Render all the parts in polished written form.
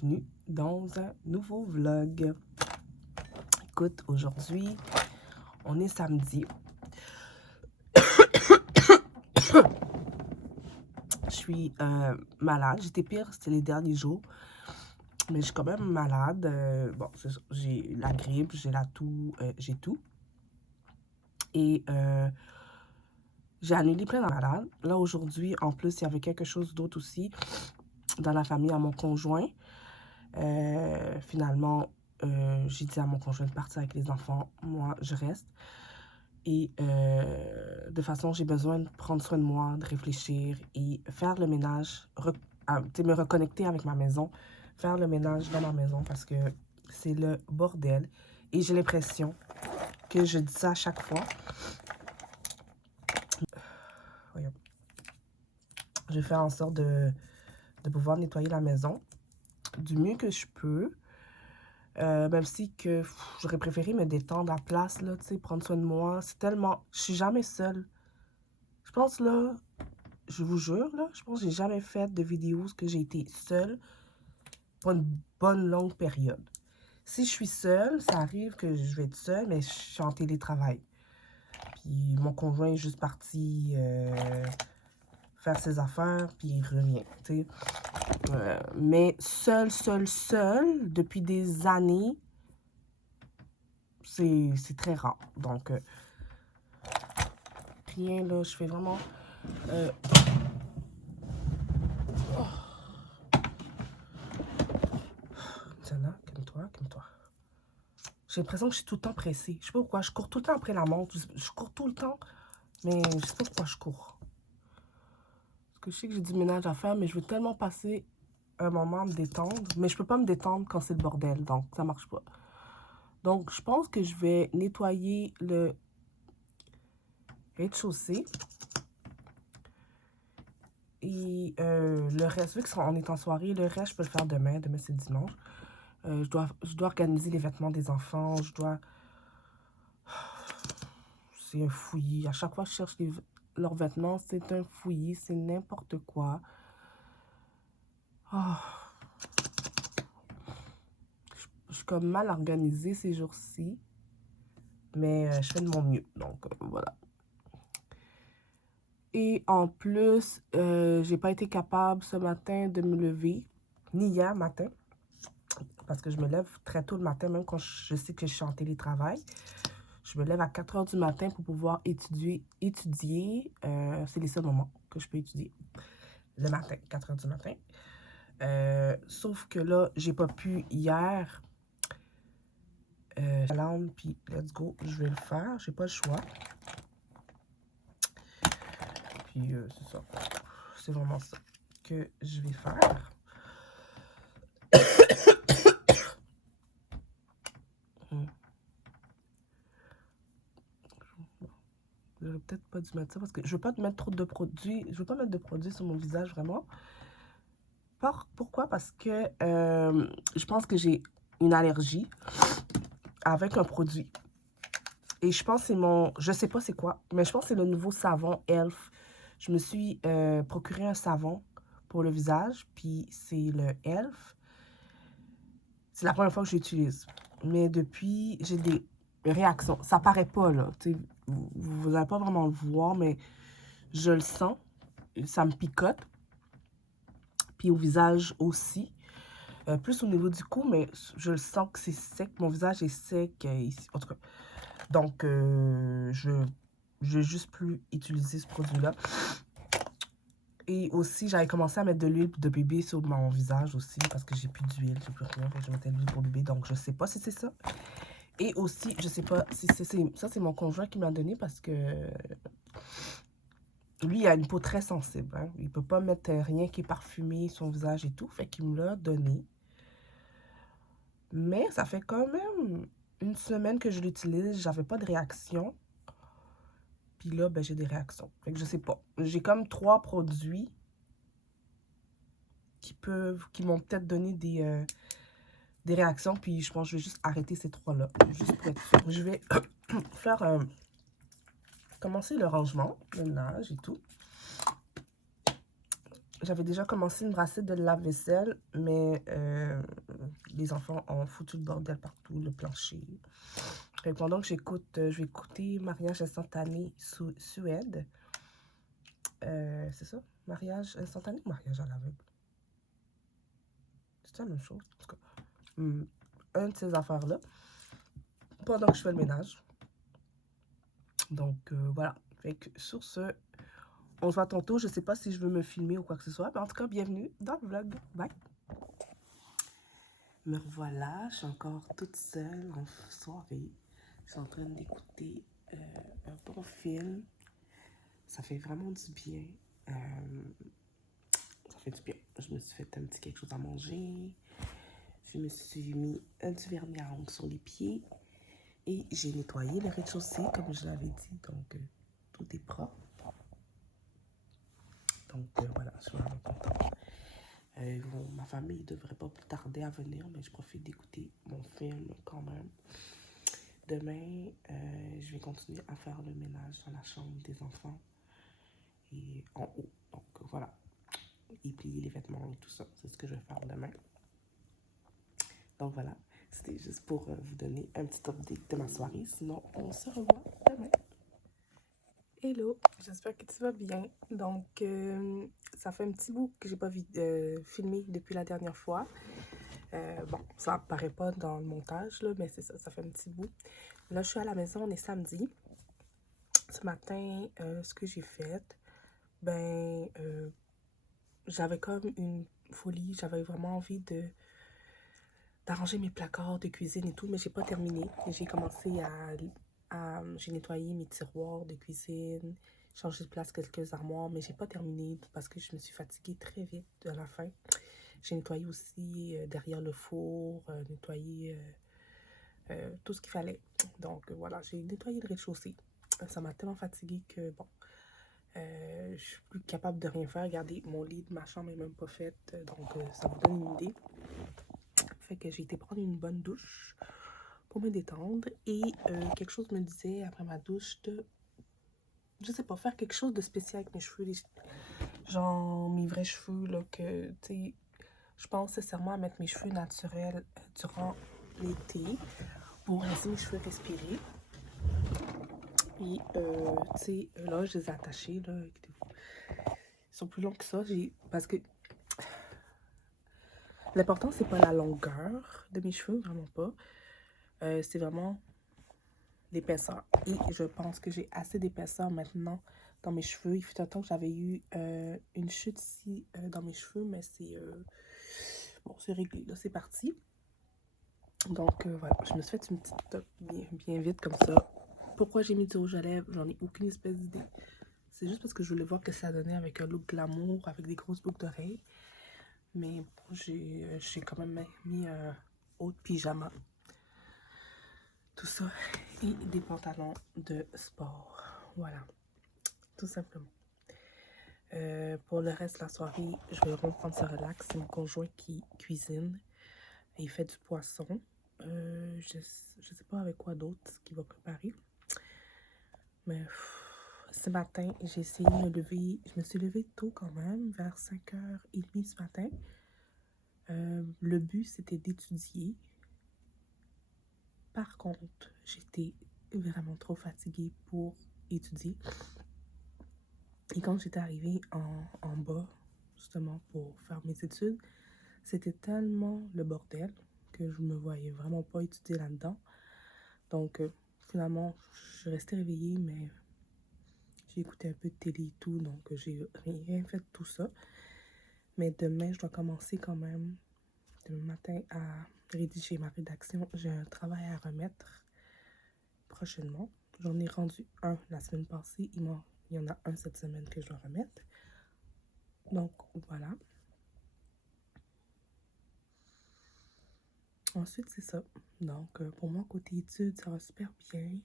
bienvenue dans un nouveau vlog. Écoute, aujourd'hui, on est samedi. Je suis malade. J'étais pire, c'était les derniers jours. Mais je suis quand même malade. Bon, j'ai la grippe, j'ai la toux, j'ai tout. Et j'ai annulé plein de malades. Là, aujourd'hui, en plus, il y avait quelque chose d'autre aussi dans la famille à mon conjoint. Finalement, j'ai dit à mon conjoint de partir avec les enfants. Moi, je reste. Et de façon, j'ai besoin de prendre soin de moi, de réfléchir et faire le ménage, me reconnecter avec ma maison, faire le ménage dans ma maison parce que c'est le bordel. Et j'ai l'impression que je dis ça à chaque fois. Voyons. Je vais faire en sorte de pouvoir nettoyer la maison du mieux que je peux. Même si que j'aurais préféré me détendre à place, là, tu sais, prendre soin de moi. C'est tellement... Je suis jamais seule. Je pense, là, je vous jure, là, je pense que j'ai jamais fait de vidéo où j'ai été seule pour une bonne longue période. Si je suis seule, ça arrive que je vais être seule, mais je suis en télétravail. Puis mon conjoint est juste parti faire ses affaires, puis il revient, tu sais. Mais seule, depuis des années, c'est très rare. Donc, rien, là, je fais vraiment... Tiens, calme-toi, calme-toi. J'ai l'impression que je suis tout le temps pressée. Je sais pas pourquoi. Je cours tout le temps après la montre. Je cours tout le temps. Mais je sais pas pourquoi je cours. Parce que je sais que j'ai du ménage à faire, mais je veux tellement passer un moment à me détendre. Mais je peux pas me détendre quand c'est le bordel. Donc, ça marche pas. Donc, je pense que je vais nettoyer le rez-de-chaussée. Et le reste, vu qu'on est en soirée, le reste, je peux le faire demain. Demain, c'est dimanche. Je dois organiser les vêtements des enfants. C'est un fouillis. À chaque fois que je cherche leurs vêtements, c'est un fouillis. C'est n'importe quoi. Oh. Je suis comme mal organisée ces jours-ci. Mais je fais de mon mieux. Donc, voilà. Et en plus, j'ai pas été capable ce matin de me lever. Ni hier matin. Parce que je me lève très tôt le matin, même quand je sais que je suis en télétravail. Je me lève à 4 h du matin pour pouvoir étudier. C'est les seuls moments que je peux étudier. Le matin, 4 h du matin. Sauf que là, j'ai pas pu hier. Puis let's go, je vais le faire. J'ai pas le choix. Puis c'est ça. C'est vraiment ça que je vais faire. J'aurais peut-être pas dû mettre ça parce que je veux pas mettre trop de produits. Je veux pas mettre de produits sur mon visage vraiment. Pourquoi? Parce que je pense que j'ai une allergie avec un produit. Et je pense que c'est mon... Je sais pas c'est quoi, mais je pense que c'est le nouveau savon Elf. Je me suis procuré un savon pour le visage, puis c'est le Elf. C'est la première fois que j'utilise. Mais depuis, j'ai des réactions. Ça paraît pas, là. Vous n'allez pas vraiment le voir, mais je le sens. Ça me picote. Puis au visage aussi. Plus au niveau du cou, mais je le sens que c'est sec. Mon visage est sec ici. En tout cas. Donc, je vais juste plus utiliser ce produit-là. Et aussi, j'avais commencé à mettre de l'huile de bébé sur mon visage aussi. Parce que j'ai plus d'huile, j'ai plus rien. Je mettais de l'huile pour bébé. Donc, je sais pas si c'est ça. Et aussi, je sais pas si c'est... Ça, c'est mon conjoint qui m'a donné parce que... Lui, il a une peau très sensible. Hein. Il peut pas mettre rien qui est parfumé, son visage et tout. Fait qu'il me l'a donné. Mais ça fait quand même une semaine que je l'utilise. J'avais pas de réaction. Puis là, ben, j'ai des réactions. Fait que je sais pas. J'ai comme 3 produits qui m'ont peut-être donné des réactions. Puis je pense que je vais juste arrêter ces 3-là. Juste pour être sûr. Je vais faire... commencer le rangement, le ménage et tout. j'avais déjà commencé une brassée de lave-vaisselle, mais les enfants ont foutu le bordel partout, le plancher. Et pendant que je vais écouter Mariage instantané Suède. C'est ça? Mariage instantané ou mariage à l'aveugle? C'est la même chose. En tout cas, un de ces affaires-là. Pendant que je fais le ménage. Donc, voilà. Fait que sur ce, on se voit tantôt. Je sais pas si je veux me filmer ou quoi que ce soit. Mais en tout cas, bienvenue dans le vlog. Bye! Me revoilà. Je suis encore toute seule en soirée. Je suis en train d'écouter un bon film. Ça fait vraiment du bien. Ça fait du bien. Je me suis fait un petit quelque chose à manger. Je me suis mis du vernis à ongles sur les pieds. Et j'ai nettoyé le rez-de-chaussée, comme je l'avais dit. Donc, tout est propre. Donc, voilà, je suis vraiment contente. Ma famille ne devrait pas plus tarder à venir, mais je profite d'écouter mon film quand même. Demain, je vais continuer à faire le ménage dans la chambre des enfants et en haut. Donc, voilà. Et plier les vêtements et tout ça. C'est ce que je vais faire demain. Donc, voilà. C'était juste pour vous donner un petit update de ma soirée. Sinon, on se revoit demain. Hello, j'espère que tu vas bien. Donc, ça fait un petit bout que j'ai pas filmé depuis la dernière fois. Bon, ça apparaît pas dans le montage, là, mais c'est ça, ça fait un petit bout. Là, je suis à la maison, on est samedi. Ce matin, ce que j'ai fait, ben, j'avais comme une folie. J'avais vraiment envie d'arranger mes placards de cuisine et tout, mais j'ai pas terminé. J'ai commencé j'ai nettoyé mes tiroirs de cuisine, changé de place quelques armoires, mais j'ai pas terminé parce que je me suis fatiguée très vite à la fin. J'ai nettoyé aussi derrière le four, nettoyé tout ce qu'il fallait. Donc voilà, j'ai nettoyé le rez-de-chaussée. Ça m'a tellement fatiguée que bon, je suis plus capable de rien faire. Regardez, mon lit de ma chambre est même pas fait, donc ça vous donne une idée. Fait que j'ai été prendre une bonne douche pour me détendre et quelque chose me disait après ma douche de, je sais pas, faire quelque chose de spécial avec mes cheveux, genre mes vrais cheveux, là, que, tu sais, je pense sincèrement à mettre mes cheveux naturels durant l'été pour laisser mes cheveux respirer. Et, tu sais, là, je les ai attachés, là, ils sont plus longs que ça, parce que l'important, c'est pas la longueur de mes cheveux, vraiment pas. C'est vraiment l'épaisseur. Et je pense que j'ai assez d'épaisseur maintenant dans mes cheveux. Il fut un temps que j'avais eu une chute ici dans mes cheveux, mais c'est bon, c'est réglé. Là, c'est parti. Donc, voilà, je me suis fait une petite top bien vite comme ça. Pourquoi j'ai mis du rouge à lèvres? J'en ai aucune espèce d'idée. C'est juste parce que je voulais voir que ça donnait avec un look glamour, avec des grosses boucles d'oreilles. Mais bon, j'ai quand même mis un haut pyjama. Tout ça. Et des pantalons de sport. Voilà. Tout simplement. Pour le reste de la soirée, je vais vraiment prendre ça relax. C'est mon conjoint qui cuisine. Et il fait du poisson. Je sais pas avec quoi d'autre qu'il va préparer. Mais ce matin, j'ai essayé de me lever. Je me suis levée tôt quand même, vers 5h30 ce matin. Le but, c'était d'étudier. Par contre, j'étais vraiment trop fatiguée pour étudier. Et quand j'étais arrivée en bas, justement, pour faire mes études, c'était tellement le bordel que je me voyais vraiment pas étudier là-dedans. Donc, finalement, je suis restée réveillée, mais j'ai écouté un peu de télé et tout, donc j'ai rien fait de tout ça. Mais demain, je dois commencer quand même, demain matin, à rédiger ma rédaction. J'ai un travail à remettre prochainement. J'en ai rendu un la semaine passée. Il y en a un cette semaine que je dois remettre. Donc, voilà. Ensuite, c'est ça. Donc, pour moi, côté études, ça va super bien.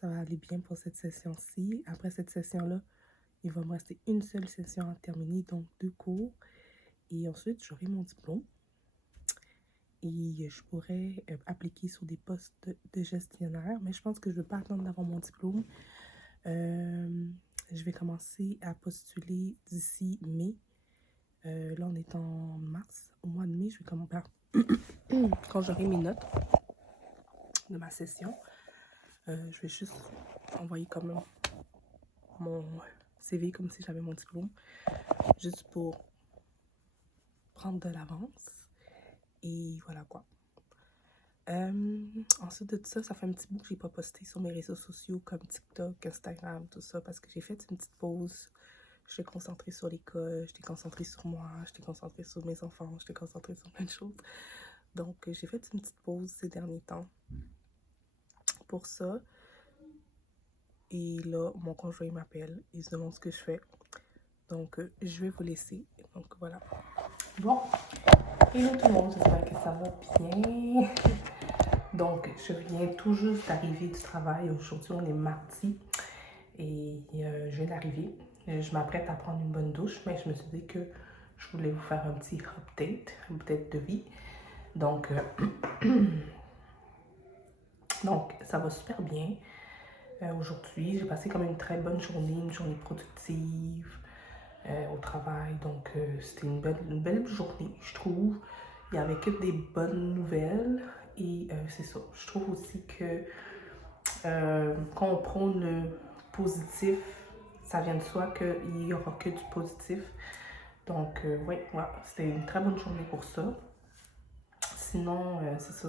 Ça va aller bien pour cette session-ci. Après cette session-là, il va me rester une seule session à terminer, donc 2 cours. Et ensuite, j'aurai mon diplôme. Et je pourrais appliquer sur des postes de gestionnaire. Mais je pense que je ne vais pas attendre d'avoir mon diplôme. je vais commencer à postuler d'ici mai. Là, on est en mars. Au mois de mai, je vais commencer quand j'aurai mes notes de ma session. Je vais juste envoyer comme mon CV comme si j'avais mon diplôme, juste pour prendre de l'avance. Et voilà quoi. Ensuite de ça, ça fait un petit bout que j'ai pas posté sur mes réseaux sociaux comme TikTok, Instagram, tout ça, parce que j'ai fait une petite pause. J'étais concentrée sur l'école, j'étais concentrée sur moi, j'étais concentrée sur mes enfants, j'étais concentrée sur plein de choses. Donc, j'ai fait une petite pause ces derniers temps pour ça. Et là, mon conjoint m'appelle, il se demande ce que je fais. Donc, je vais vous laisser. Donc, voilà. Bon, hello tout le monde, j'espère que ça va bien. Donc, je viens tout juste d'arriver du travail. Aujourd'hui, on est mardi et je viens d'arriver. Je m'apprête à prendre une bonne douche, mais je me suis dit que je voulais vous faire un petit update de vie. Donc, donc ça va super bien. Aujourd'hui, j'ai passé comme une très bonne journée, une journée productive au travail. Donc, c'était une belle journée, je trouve. Il n'y avait que des bonnes nouvelles. Et c'est ça. Je trouve aussi que quand on prône le positif, ça vient de soi qu'il n'y aura que du positif. Donc, oui, voilà, c'était une très bonne journée pour ça. Sinon, c'est ça.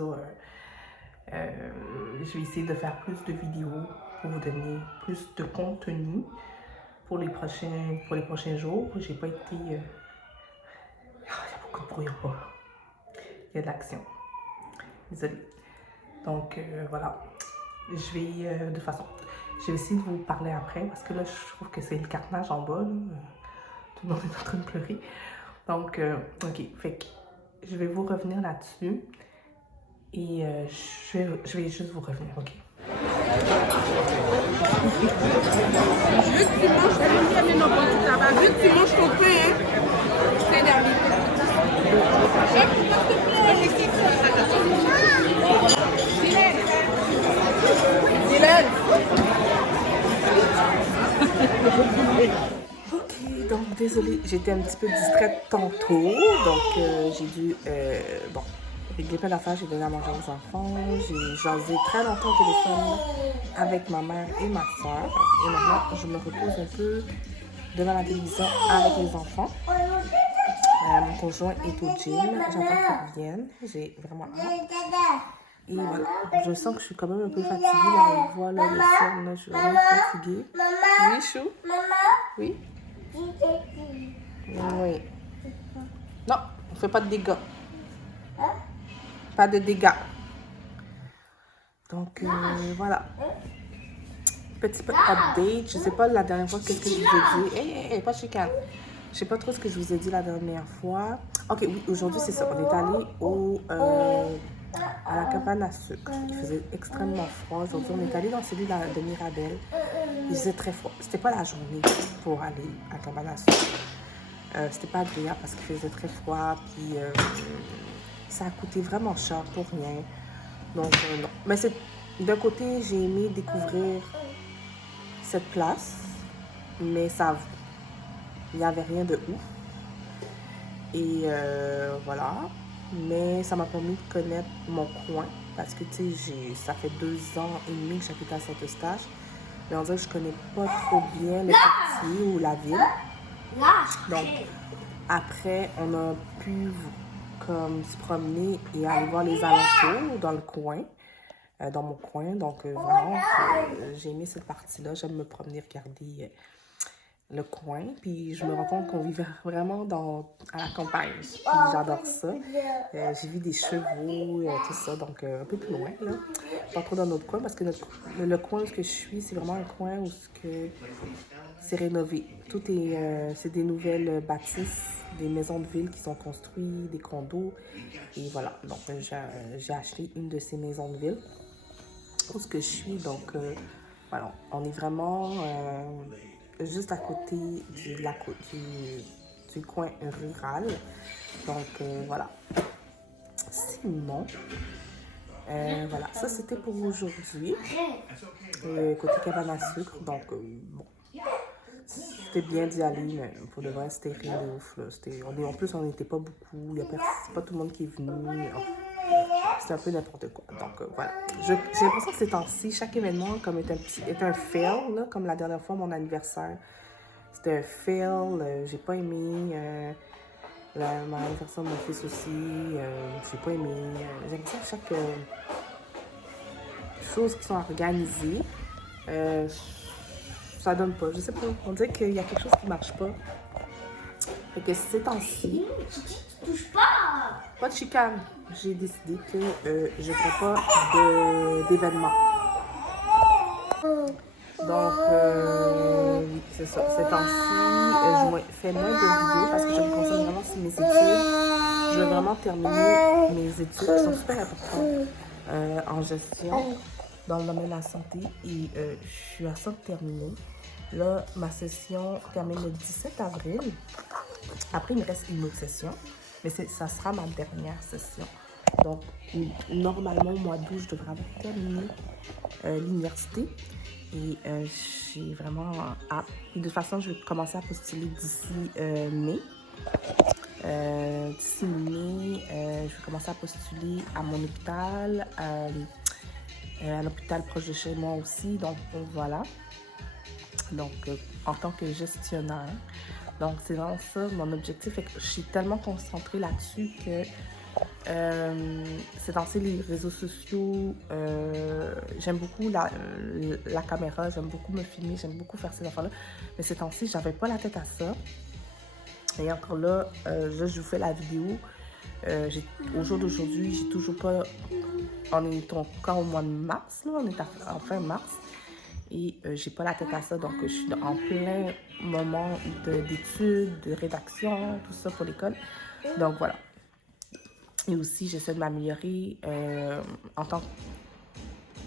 Je vais essayer de faire plus de vidéos pour vous donner plus de contenu pour les prochains jours. J'ai pas été... il y a beaucoup de bruit en bas. Il y a de l'action. Désolée. Donc, voilà. Je vais, de toute façon, je vais essayer de vous parler après parce que là, je trouve que c'est le carnage en bas. Là. Tout le monde est en train de pleurer. Donc, ok. Fait que je vais vous revenir là-dessus. Et je vais juste vous revenir, ok? Juste dimanche, je vais amener nos bons du tabac. Juste dimanche, ton pain, hein? C'est d'amis. Chef, s'il te plaît, j'explique ça. Dylan. Ok, donc désolée, j'étais un petit peu distraite tantôt. Donc j'ai dû, bon, régler plein d'affaires. J'ai donné à manger aux enfants. J'ai jasé très longtemps au téléphone avec ma mère et ma soeur. Et maintenant, je me repose un peu devant la télévision avec les enfants. Mon conjoint est au gym. J'attends qu'il revienne. J'ai vraiment hâte. Et voilà, je sens que je suis quand même un peu fatiguée. Là, on voit là, le ciel, là, je suis vraiment fatiguée. Oui, Chou? Oui? Oui. Non, on fait pas de dégâts. Pas de dégâts. Donc, voilà. Petit update. Je sais pas la dernière fois qu'est-ce que je vous ai dit. Hey, pas chicane. Je sais pas trop ce que je vous ai dit la dernière fois. Ok, oui, aujourd'hui, c'est ça. On est allé à la cabane à sucre. Il faisait extrêmement froid. Aujourd'hui, on est allé dans celui de Mirabel. Il faisait très froid. C'était pas la journée pour aller à la cabane à sucre. C'était pas agréable parce qu'il faisait très froid. Puis, ça a coûté vraiment cher pour rien. Donc, non. Mais d'un côté, j'ai aimé découvrir cette place. Mais ça, il n'y avait rien de ouf. Et voilà. Mais ça m'a permis de connaître mon coin. Parce que, tu sais, ça fait 2 ans et demi que j'habite à Saint-Eustache. Mais on dirait que je connais pas trop bien le quartier ou la ville. Donc, après, on a pu comme se promener et aller voir les alentours dans le coin. Dans mon coin. Donc, vraiment, j'ai aimé cette partie-là. J'aime me promener, regarder le coin. Puis je me rends compte qu'on vit vraiment à la campagne. Puis j'adore ça. J'ai vu des chevaux, tout ça. Donc un peu plus loin, là. Pas trop dans notre coin parce que le coin où je suis, c'est vraiment un coin où c'est rénové. Tout est... c'est des nouvelles bâtisses, des maisons de ville qui sont construites, des condos. Et voilà. Donc j'ai acheté une de ces maisons de ville où je suis. Donc voilà. On est vraiment... juste à côté du coin rural. Donc, voilà. Sinon, voilà, ça c'était pour aujourd'hui. Côté cabane à sucre. Donc, bon. c'était bien d'y aller, mais pour de vrai, c'était rien de ouf. Là. En plus, on n'était pas beaucoup. C'est pas tout le monde qui est venu. C'était un peu n'importe quoi. Donc, voilà. J'ai l'impression que ces temps-ci, chaque événement comme est un fail, là, comme la dernière fois, mon anniversaire. C'était un fail. J'ai pas aimé. Mon anniversaire de mon fils aussi. J'ai pas aimé. J'ai l'impression que chaque chose qui sont organisées, ça donne pas. Je sais pas. On dirait qu'il y a quelque chose qui marche pas. Fait que ces temps-ci. Touche pas! Pas de chicane. J'ai décidé que je ne ferai pas d'événement. Donc, oui, c'est ça. Ces temps-ci, je fais moins de vidéos parce que je me concentre vraiment sur mes études. Je veux vraiment terminer mes études qui sont super importantes en gestion dans le domaine de la santé. Et je suis à ça de terminer. Là, ma session termine le 17 avril. Après, il me reste une autre session. Mais ça sera ma dernière session. Donc, normalement, au mois d'août, je devrais avoir terminé l'université. Et j'ai vraiment hâte. Et de toute façon, je vais commencer à postuler d'ici mai. D'ici mai, je vais commencer à postuler à mon hôpital, à l'hôpital proche de chez moi aussi. Donc, voilà. Donc, en tant que gestionnaire. Donc, c'est vraiment ça, mon objectif. Et je suis tellement concentrée là-dessus que c'est dans les réseaux sociaux. J'aime beaucoup la caméra, j'aime beaucoup me filmer, j'aime beaucoup faire ces affaires-là. Mais ces temps-ci, j'avais pas la tête à ça. Et encore là, je vous fais la vidéo. Au jour d'aujourd'hui, j'ai toujours pas... On est encore au mois de mars, là, on est en fin mars. Et j'ai pas la tête à ça, donc je suis en plein moment d'études, de rédaction, tout ça pour l'école. Donc voilà. Et aussi, j'essaie de m'améliorer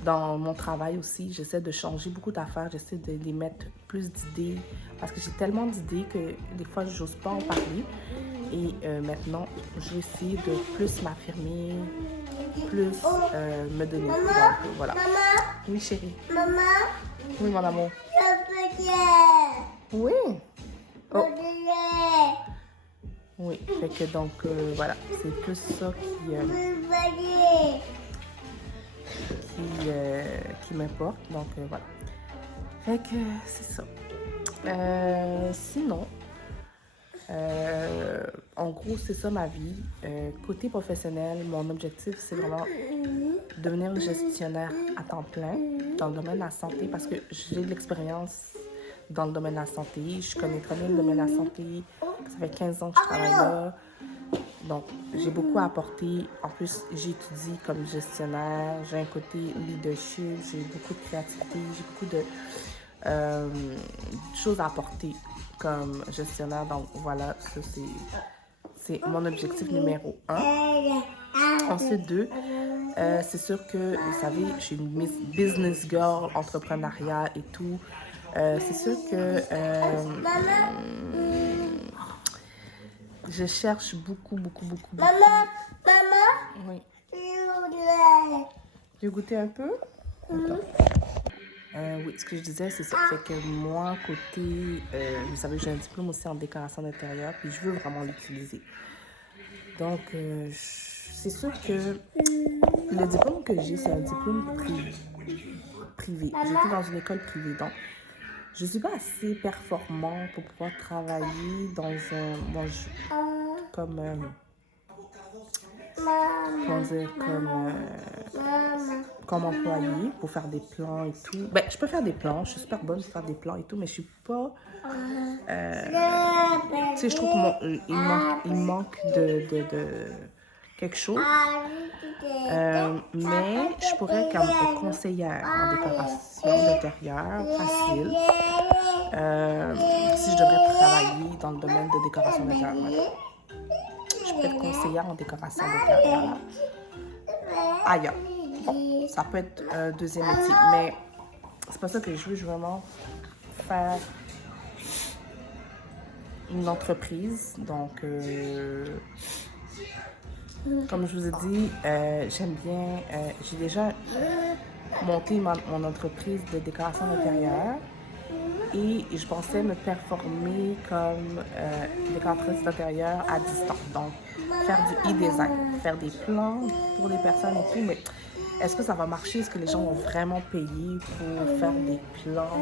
dans mon travail aussi. J'essaie de changer beaucoup d'affaires, j'essaie de mettre plus d'idées. Parce que j'ai tellement d'idées que des fois, je n'ose pas en parler. Et maintenant, je vais essayer de plus m'affirmer, plus me donner. Maman, donc voilà. Maman, Oui, chérie. maman, Oui, mon amour. je peux Oui. Oh. dire. Oui, fait que donc, voilà, c'est plus ça qui m'importe, donc voilà. Fait que c'est ça. Sinon, en gros, c'est ça ma vie. Côté professionnel, mon objectif, c'est vraiment devenir gestionnaire à temps plein dans le domaine de la santé parce que j'ai de l'expérience dans le domaine de la santé. Je connais très bien le domaine de la santé. Ça fait 15 ans que je travaille là. Donc, j'ai beaucoup à apporter. En plus, j'étudie comme gestionnaire. J'ai un côté leadership. J'ai beaucoup de créativité. J'ai beaucoup de choses à apporter comme gestionnaire. Donc, voilà, ça, c'est mon objectif numéro 1. Ensuite, 2, c'est sûr que, vous savez, je suis une business girl, entrepreneuriat et tout. C'est sûr que je cherche beaucoup. Maman, maman, Oui. je Tu veux goûter un peu? Oui, ce que je disais, c'est ça. Fait que moi, côté, vous savez, j'ai un diplôme aussi en décoration d'intérieur, puis je veux vraiment l'utiliser. Donc, c'est sûr que le diplôme que j'ai, c'est un diplôme privé. J'étais dans une école privée, donc je ne suis pas assez performante pour pouvoir travailler dans un... Bon, comme... comment dire? Comme employé pour faire des plans et tout. Ben, je peux faire des plans. Je suis super bonne pour faire des plans et tout, mais je suis pas... tu sais, je trouve qu'il manque de quelque chose. Mais je pourrais quand même être conseillère en décoration d'intérieur, facile. Si je devrais travailler dans le domaine de décoration d'intérieur. Je pourrais être conseillère en décoration d'intérieur. Ailleurs. Bon, ça peut être un deuxième métier, mais c'est pas ça que je veux. Je veux vraiment faire une entreprise. Donc, comme je vous ai dit, j'aime bien, j'ai déjà monté mon entreprise de décoration d'intérieur. et je pensais me performer comme décoratrice d'intérieur à distance. Donc, faire du e-design, faire des plans pour les personnes et tout, mais est-ce que ça va marcher? Est-ce que les gens vont vraiment payer pour faire des plans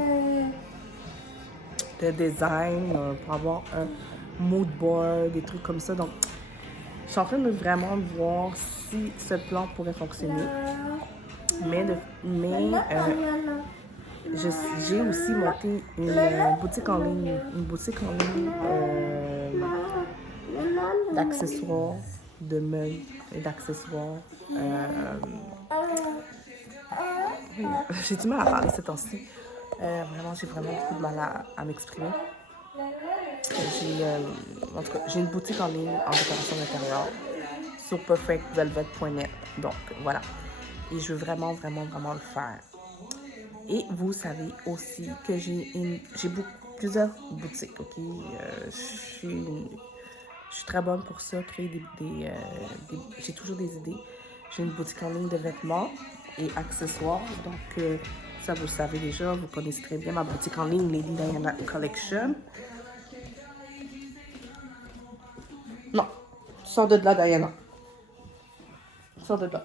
de design, pour avoir un mood board, des trucs comme ça? Donc, je suis en train de vraiment voir si ce plan pourrait fonctionner. Mais j'ai aussi monté une boutique en ligne, d'accessoires, de meubles et d'accessoires. J'ai du mal à parler ces temps-ci. Vraiment, j'ai vraiment beaucoup de mal à m'exprimer. En tout cas, j'ai une boutique en ligne en décoration d'intérieur sur perfectvelvet.net. Donc, voilà. Et je veux vraiment, vraiment, vraiment le faire. Et vous savez aussi que j'ai plusieurs boutiques, ok? Je suis très bonne pour ça, créer j'ai toujours des idées. J'ai une boutique en ligne de vêtements et accessoires. Donc, ça, vous le savez déjà, vous connaissez très bien ma boutique en ligne, Lady Diana Collection. Non, sors de là, Diana. Sors de là.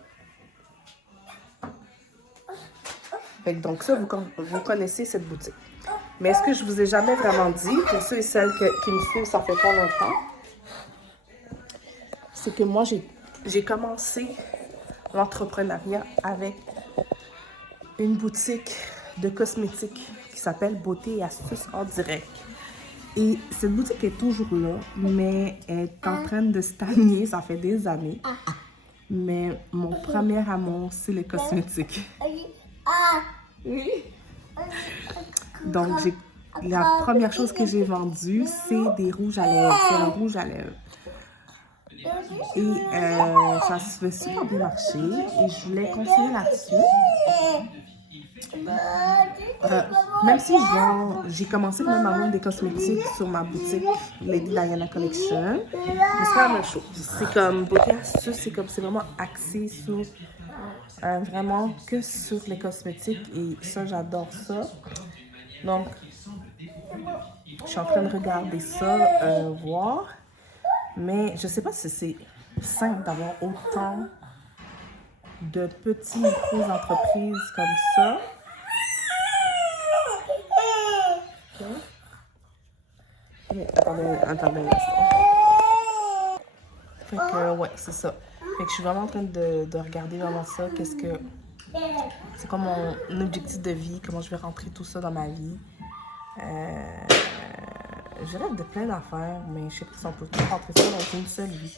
Donc ça, vous connaissez cette boutique. Mais est-ce que je vous ai jamais vraiment dit, pour ceux et celles qui me suivent, ça fait pas longtemps, c'est que moi, j'ai commencé l'entrepreneuriat avec une boutique de cosmétiques qui s'appelle Beauté et Astuces en direct. Et cette boutique est toujours là, mais elle est en train de stagner, ça fait des années. Mais mon premier amour, c'est les cosmétiques. Oui. Donc, la première chose que j'ai vendue, c'est des rouges à lèvres. C'est un rouge à lèvres. Et ça se fait super bien marcher. Et je voulais continuer là-dessus. Même si j'ai commencé quand même à vendre des cosmétiques sur ma boutique Lady Diana Collection. Mais c'est pas la même chose. C'est comme Beauté Astuces, c'est vraiment axé sur... vraiment que sur les cosmétiques et ça, j'adore ça. Donc, je suis en train de regarder ça, voir. Mais je sais pas si c'est simple d'avoir autant de petits micro-entreprises comme ça. Okay. Mais attendez un instant. Fait que, ouais, c'est ça. Fait que je suis vraiment en train de regarder vraiment ça. C'est comme mon objectif de vie, comment je vais rentrer tout ça dans ma vie. Je rêve de plein d'affaires, mais je sais pas si on peut tout rentrer ça dans une seule vie.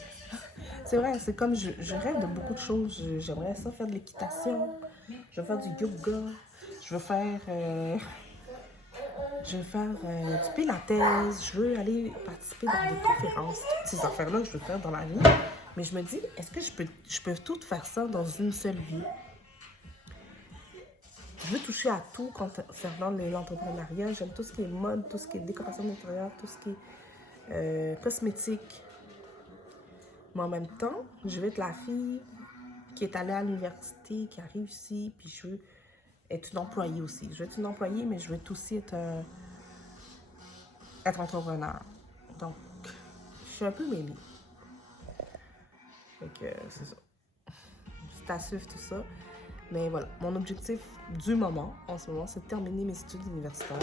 C'est vrai, c'est comme je rêve de beaucoup de choses. J'aimerais ça faire de l'équitation, je veux faire du yoga, je veux faire du pilates, je veux aller participer dans des conférences. Toutes ces affaires-là, je veux faire dans la vie. Mais je me dis, est-ce que je peux tout faire ça dans une seule vie? Je veux toucher à tout concernant l'entrepreneuriat. J'aime tout ce qui est mode, tout ce qui est décoration d'intérieur, tout ce qui est cosmétique. Mais en même temps, je veux être la fille qui est allée à l'université, qui a réussi, puis je veux être une employée aussi. Je veux être une employée, mais je veux aussi être entrepreneur. Donc, je suis un peu mêlée. Fait que c'est ça. C'est à suivre tout ça. Mais voilà, mon objectif du moment, en ce moment, c'est de terminer mes études universitaires.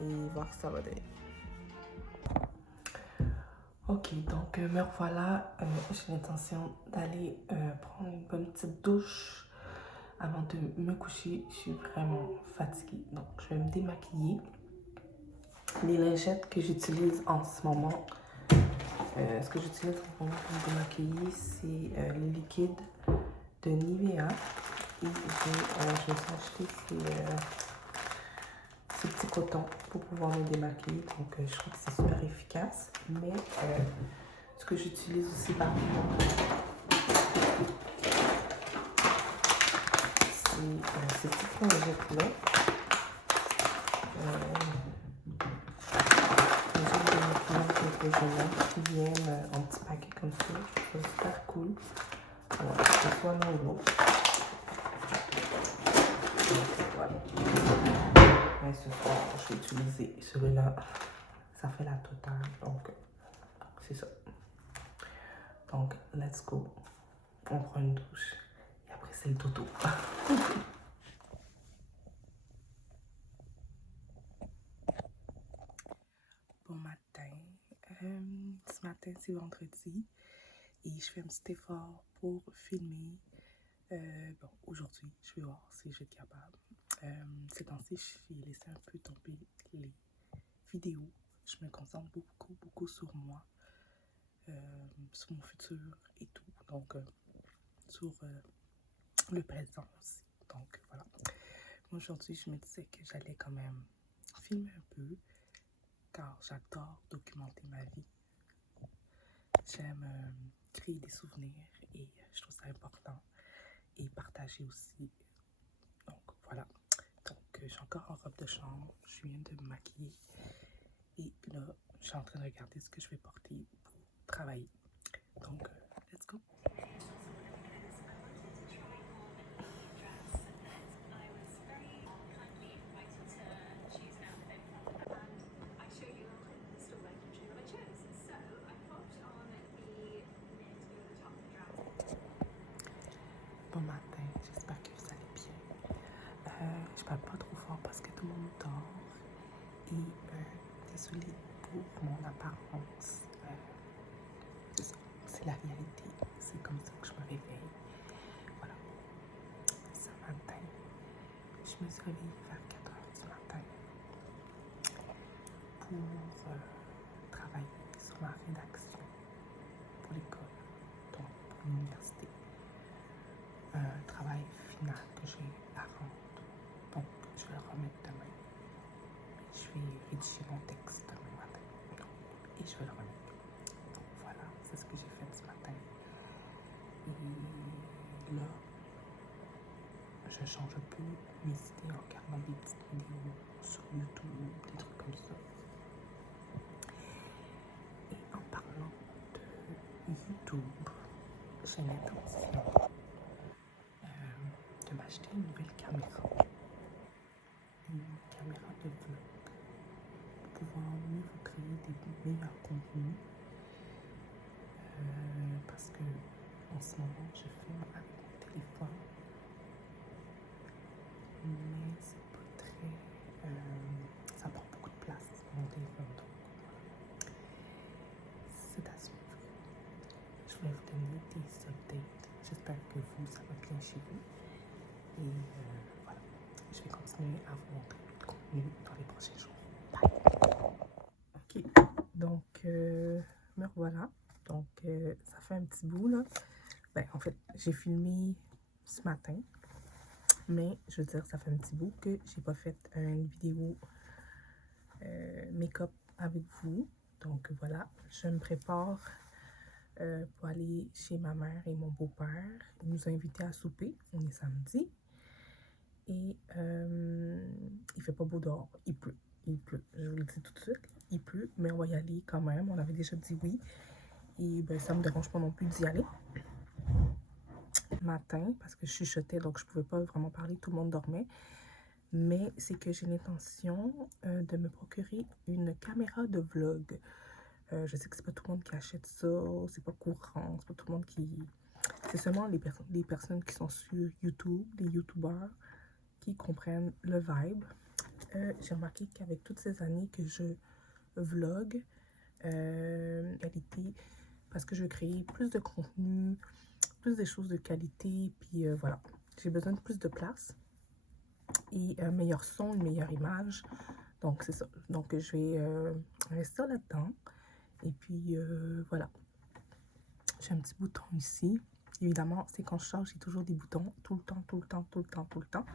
Et voir si ça va donner. Ok, donc me revoilà. J'ai l'intention d'aller prendre une bonne petite douche avant de me coucher. Je suis vraiment fatiguée. Donc, je vais me démaquiller. Les lingettes que j'utilise en ce moment, ce que j'utilise pour me démaquiller, c'est le liquide de Nivea. Et je me suis acheté ces petits cotons pour pouvoir me démaquiller. Donc, je trouve que c'est super efficace. Mais ce que j'utilise aussi par c'est ces petites lingettes-là. Qui viennent en petit paquet comme ça. C'est super cool. Voilà, que ce soit l'un ou l'autre. Voilà. Mais ce soir, je vais utiliser celui-là. Ça fait la totale, donc c'est ça. Donc, let's go. On prend une douche et après c'est le dodo. Bon matin. Ce matin, c'est vendredi et je fais un petit effort pour filmer. Bon, aujourd'hui, je vais voir si je vais être capable. Ces temps-ci, j'ai laissé un peu tomber les vidéos. Je me concentre beaucoup sur moi, sur mon futur et tout. Donc, sur le présent aussi. Donc, voilà. Aujourd'hui, je me disais que j'allais quand même filmer un peu, car j'adore documenter ma vie. J'aime créer des souvenirs et je trouve ça important. Et partager aussi. Donc, voilà. Donc, je suis encore en robe de chambre. Je viens de me maquiller. Et là, je suis en train de regarder ce que je vais porter pour travailler. Donc, let's go. Bon matin, j'espère que vous allez bien. Je parle pas trop fort parce que tout le monde dort. Et désolée pour mon apparence. C'est la réalité. C'est comme ça que je me réveille. Voilà. Ce matin, je me suis réveillée vers 4 h du matin pour travailler sur ma rédaction pour l'école, donc pour l'université. Un travail final que j'ai à rendre. Donc, je vais le remettre demain. Je vais rédiger mon texte demain matin. Et je vais le remettre. Donc, voilà, c'est ce que j'ai fait ce matin. Et là, je change un peu mes idées en regardant des petites vidéos sur YouTube, des trucs comme ça. Et en parlant de YouTube, j'ai l'intention de m'acheter une nouvelle caméra. Une caméra de vlog pour pouvoir mieux vous créer des meilleurs contenus. Parce que en ce moment, je filme avec mon téléphone. Mais c'est pas très... ça prend beaucoup de place, mon téléphone. Donc, c'est à suivre. Je voulais vous donner des updates. J'espère que vous, ça va bien chez vous. Et voilà. Je vais continuer à vous montrer le contenu dans les prochains jours. Bye! Ok. Donc, me revoilà. Donc, ça fait un petit bout, là. Ben, en fait, j'ai filmé ce matin. Mais, je veux dire, ça fait un petit bout que j'ai pas fait une vidéo make-up avec vous. Donc, voilà. Je me prépare pour aller chez ma mère et mon beau-père. Ils nous ont invités à souper. On est samedi. Et il fait pas beau dehors. Il pleut. Il pleut. Je vous le dis tout de suite. Il pleut, mais on va y aller quand même. On avait déjà dit oui. Et ben, ça me dérange pas non plus d'y aller. Matin, parce que je chuchotais, donc je pouvais pas vraiment parler. Tout le monde dormait. Mais c'est que j'ai l'intention de me procurer une caméra de vlog. Je sais que c'est pas tout le monde qui achète ça. C'est pas courant. C'est pas tout le monde qui... C'est seulement les personnes qui sont sur YouTube, les YouTubeurs, qui comprennent le vibe. J'ai remarqué qu'avec toutes ces années que je vlog, qualité, parce que je veux créer plus de contenu, plus des choses de qualité, puis voilà. J'ai besoin de plus de place et un meilleur son, une meilleure image. Donc, c'est ça. Donc, je vais rester là-dedans. Et puis, voilà. J'ai un petit bouton ici. Évidemment, c'est quand je charge, j'ai toujours des boutons. Tout le temps, tout le temps, tout le temps, tout le temps.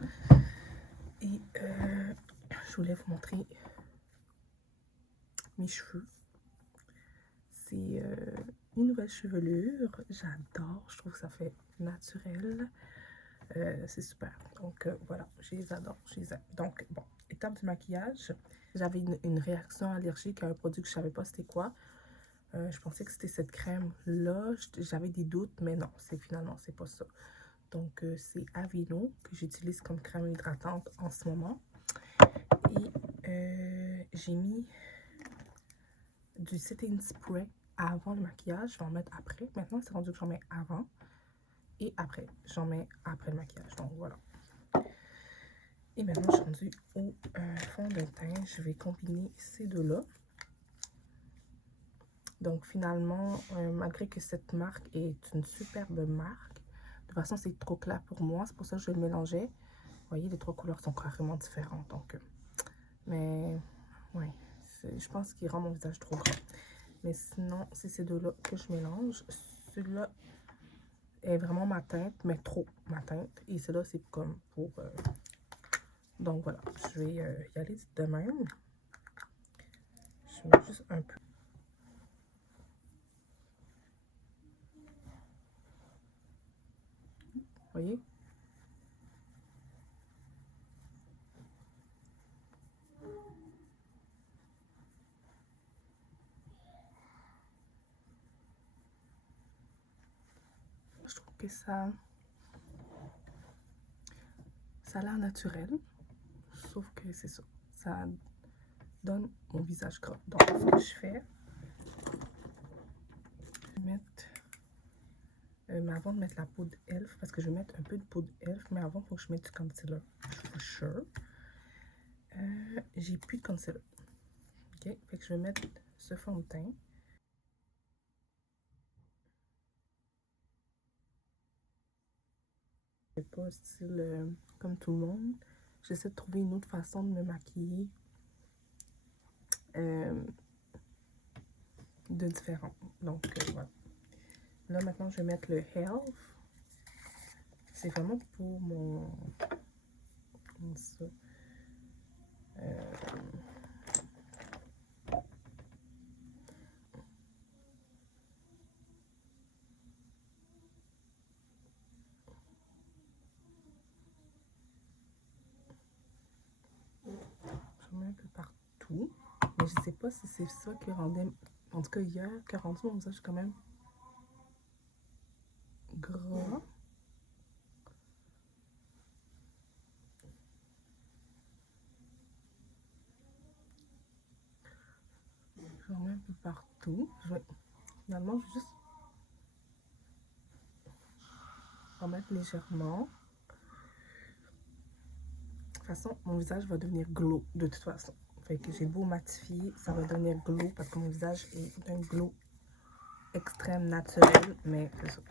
Et je voulais vous montrer mes cheveux. C'est une nouvelle chevelure. J'adore. Je trouve que ça fait naturel. C'est super. Donc, voilà. Je les adore. Donc, bon. Étape du maquillage. J'avais une réaction allergique à un produit que je ne savais pas c'était quoi. Je pensais que c'était cette crème-là. J'avais des doutes, mais non. Finalement, c'est pas ça. Donc, c'est Aveeno que j'utilise comme crème hydratante en ce moment. Et J'ai mis du setting spray avant le maquillage. Je vais en mettre après. Maintenant, c'est rendu que j'en mets avant. Et après, j'en mets après le maquillage. Donc, voilà. Et maintenant, je suis rendue au fond de teint. Je vais combiner ces deux-là. Donc, finalement, malgré que cette marque est une superbe marque, de toute façon, c'est trop clair pour moi. C'est pour ça que je le mélangeais. Vous voyez, les trois couleurs sont carrément différentes. Donc, mais, ouais, je pense qu'il rend mon visage trop grand. Mais sinon, c'est ces deux-là que je mélange. Celui-là est vraiment ma teinte, mais trop ma teinte. Et celui-là, c'est comme pour... Donc, voilà, je vais y aller de même. Je mets juste un peu. Vous voyez? Je trouve que ça a l'air naturel. Sauf que c'est ça. Ça donne mon visage gras. Donc, ce que je fais, je vais mettre... mais avant de mettre la poudre Elf, parce que je vais mettre un peu de poudre Elf, mais avant, il faut que je mette du concealer. For sure. J'ai plus de concealer. Ok, fait que je vais mettre ce fond de teint. C'est pas style comme tout le monde. J'essaie de trouver une autre façon de me maquiller de différent. Donc, voilà. Là, maintenant, je vais mettre le Health. C'est vraiment pour mon... Comment ça? Je mets un peu partout. Mais je sais pas si c'est ça qui rendait... En tout cas, hier, qui a rendu mon visage quand même gras. J'en mets un peu partout. Finalement, je vais juste en mettre légèrement. De toute façon, mon visage va devenir glow de toute façon. Fait que j'ai beau matifier, ça va devenir glow parce que mon visage est d'un glow extrême naturel, mais c'est ça.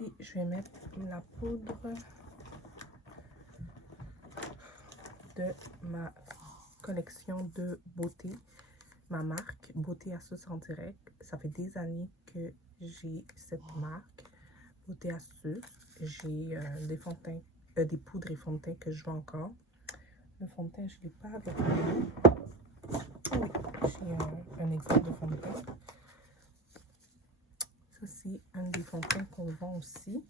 Et je vais mettre la poudre de ma collection de beauté, ma marque Beauté Astuce en direct. Ça fait des années que j'ai cette marque Beauté Astuce. J'ai des fonds de teint, des poudres et fonds de teint que je vends encore. Le fond de teint, je ne l'ai pas avec moi. Oh oui, j'ai un exemple de fond de teint. Ça, c'est un des fonds de teint qu'on vend aussi.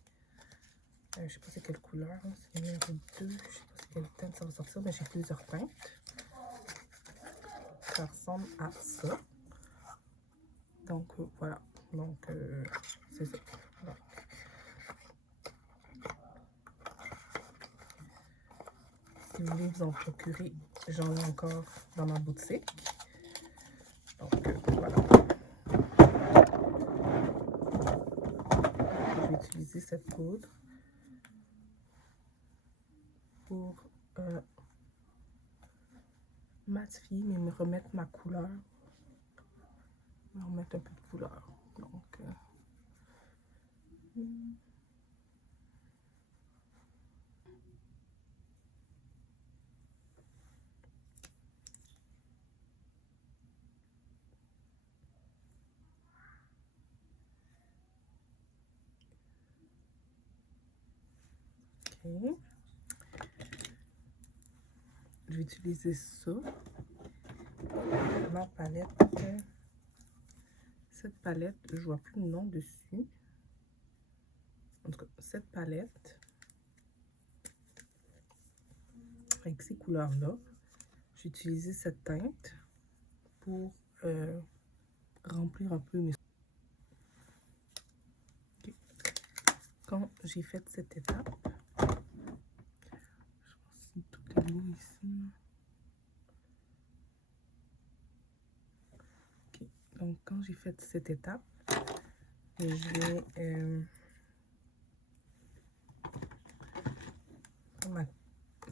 Je ne sais pas c'est quelle couleur. C'est le numéro 2. Je ne sais pas c'est quelle teinte ça va sortir, mais j'ai plusieurs teintes. Ça ressemble à ça. Donc, voilà. Donc, c'est ça. Voilà. Si vous voulez vous en procurer, j'en ai encore dans ma boutique. Donc, voilà. Je vais utiliser cette poudre pour matifier, mais me remettre ma couleur. Me remettre un peu de couleur. Donc, ok. Je vais utiliser ça. Ma palette. Cette palette, je vois plus le nom dessus. En tout cas, cette palette, avec ces couleurs-là, j'ai utilisé cette teinte pour remplir un peu mes... Okay. Quand j'ai fait cette étape, je pense que tout est beau ici. quand j'ai fait cette étape, je vais prendre ma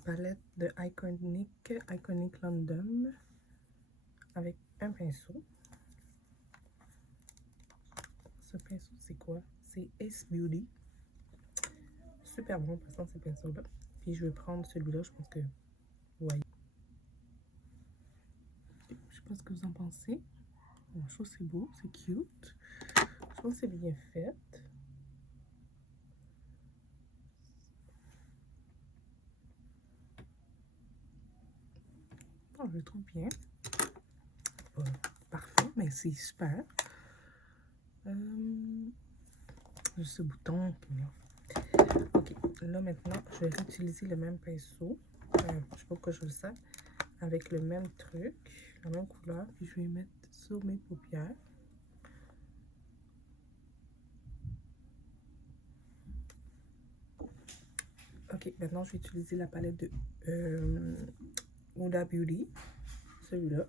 palette de Iconic London avec un pinceau. Ce pinceau, c'est quoi? C'est Ace Beauty. Super bon passant ces pinceaux-là. Puis je vais prendre celui-là, je pense que vous voyez. Je sais pas ce que vous en pensez. Bon, je trouve que c'est beau, c'est cute. Je pense que c'est bien fait. Oh, je le trouve bien. Parfait, mais c'est super. Juste ce bouton. Ok, là maintenant, je vais réutiliser le même pinceau. Je sais pas pourquoi je le sais. Avec le même truc, la même couleur. Puis je vais mettre sur mes paupières. Ok, maintenant je vais utiliser la palette de Huda Beauty. Celui-là.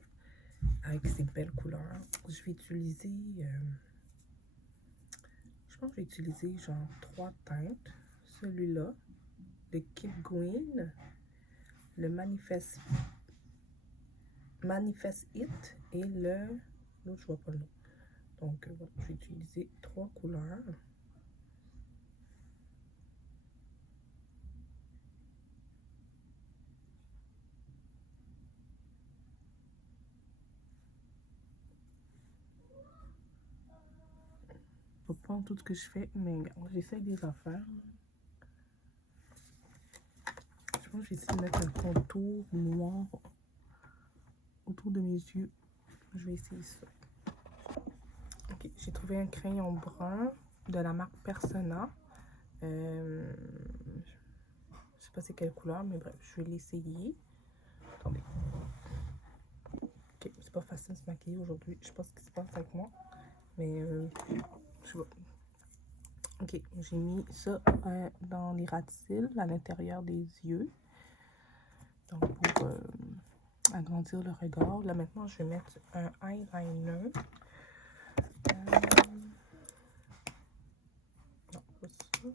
Avec ces belles couleurs. Je vais utiliser... je pense que je vais utiliser genre 3 teintes. Celui-là, le Keep Green, le Manifest It et le... L'autre, je vois pas le nom. Donc, voilà, je vais utiliser 3 couleurs. Je ne sais pas tout ce que je fais, mais j'essaie des affaires. Je pense que je vais essayer de mettre un contour noir autour de mes yeux. Je vais essayer ça. Ok, j'ai trouvé un crayon brun de la marque Persona. Je sais pas c'est quelle couleur, mais bref, je vais l'essayer. Attendez. Ok, c'est pas facile de se maquiller aujourd'hui. Je sais pas ce qui se passe avec moi, mais je sais pas. Ok, j'ai mis ça dans les ratiles à l'intérieur des yeux. Donc pour agrandir le regard. Là maintenant, je vais mettre un eyeliner. Non, pas ça.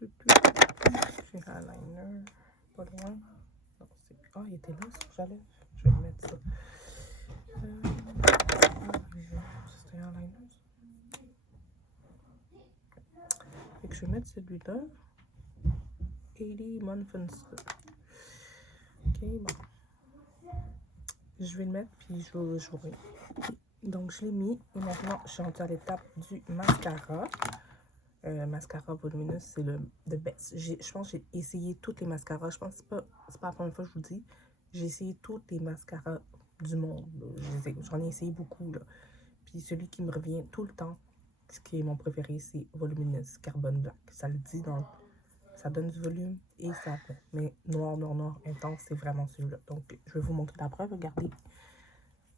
J'ai l'eyeliner. Pas loin. Non, c'est... Ah, il était là, ça, j'allais. Je vais mettre ça. C'était un eyeliner. Fait que je vais mettre celui-là. 80 Monfenster. Ok, bon. Je vais le mettre, puis je vais jouer. Donc, je l'ai mis. Et maintenant, je suis rendue à l'étape du mascara. Mascara volumineux, c'est le best. Je pense que j'ai essayé tous les mascaras. Je pense que c'est pas la première fois que je vous dis. J'ai essayé tous les mascaras du monde. J'en ai essayé beaucoup, là. Puis celui qui me revient tout le temps, ce qui est mon préféré, c'est Voluminous Carbon Black. Ça le dit dans... Ça donne du volume et ça fait. Mais noir, noir, noir, intense, c'est vraiment celui-là. Donc, je vais vous montrer la preuve. Regardez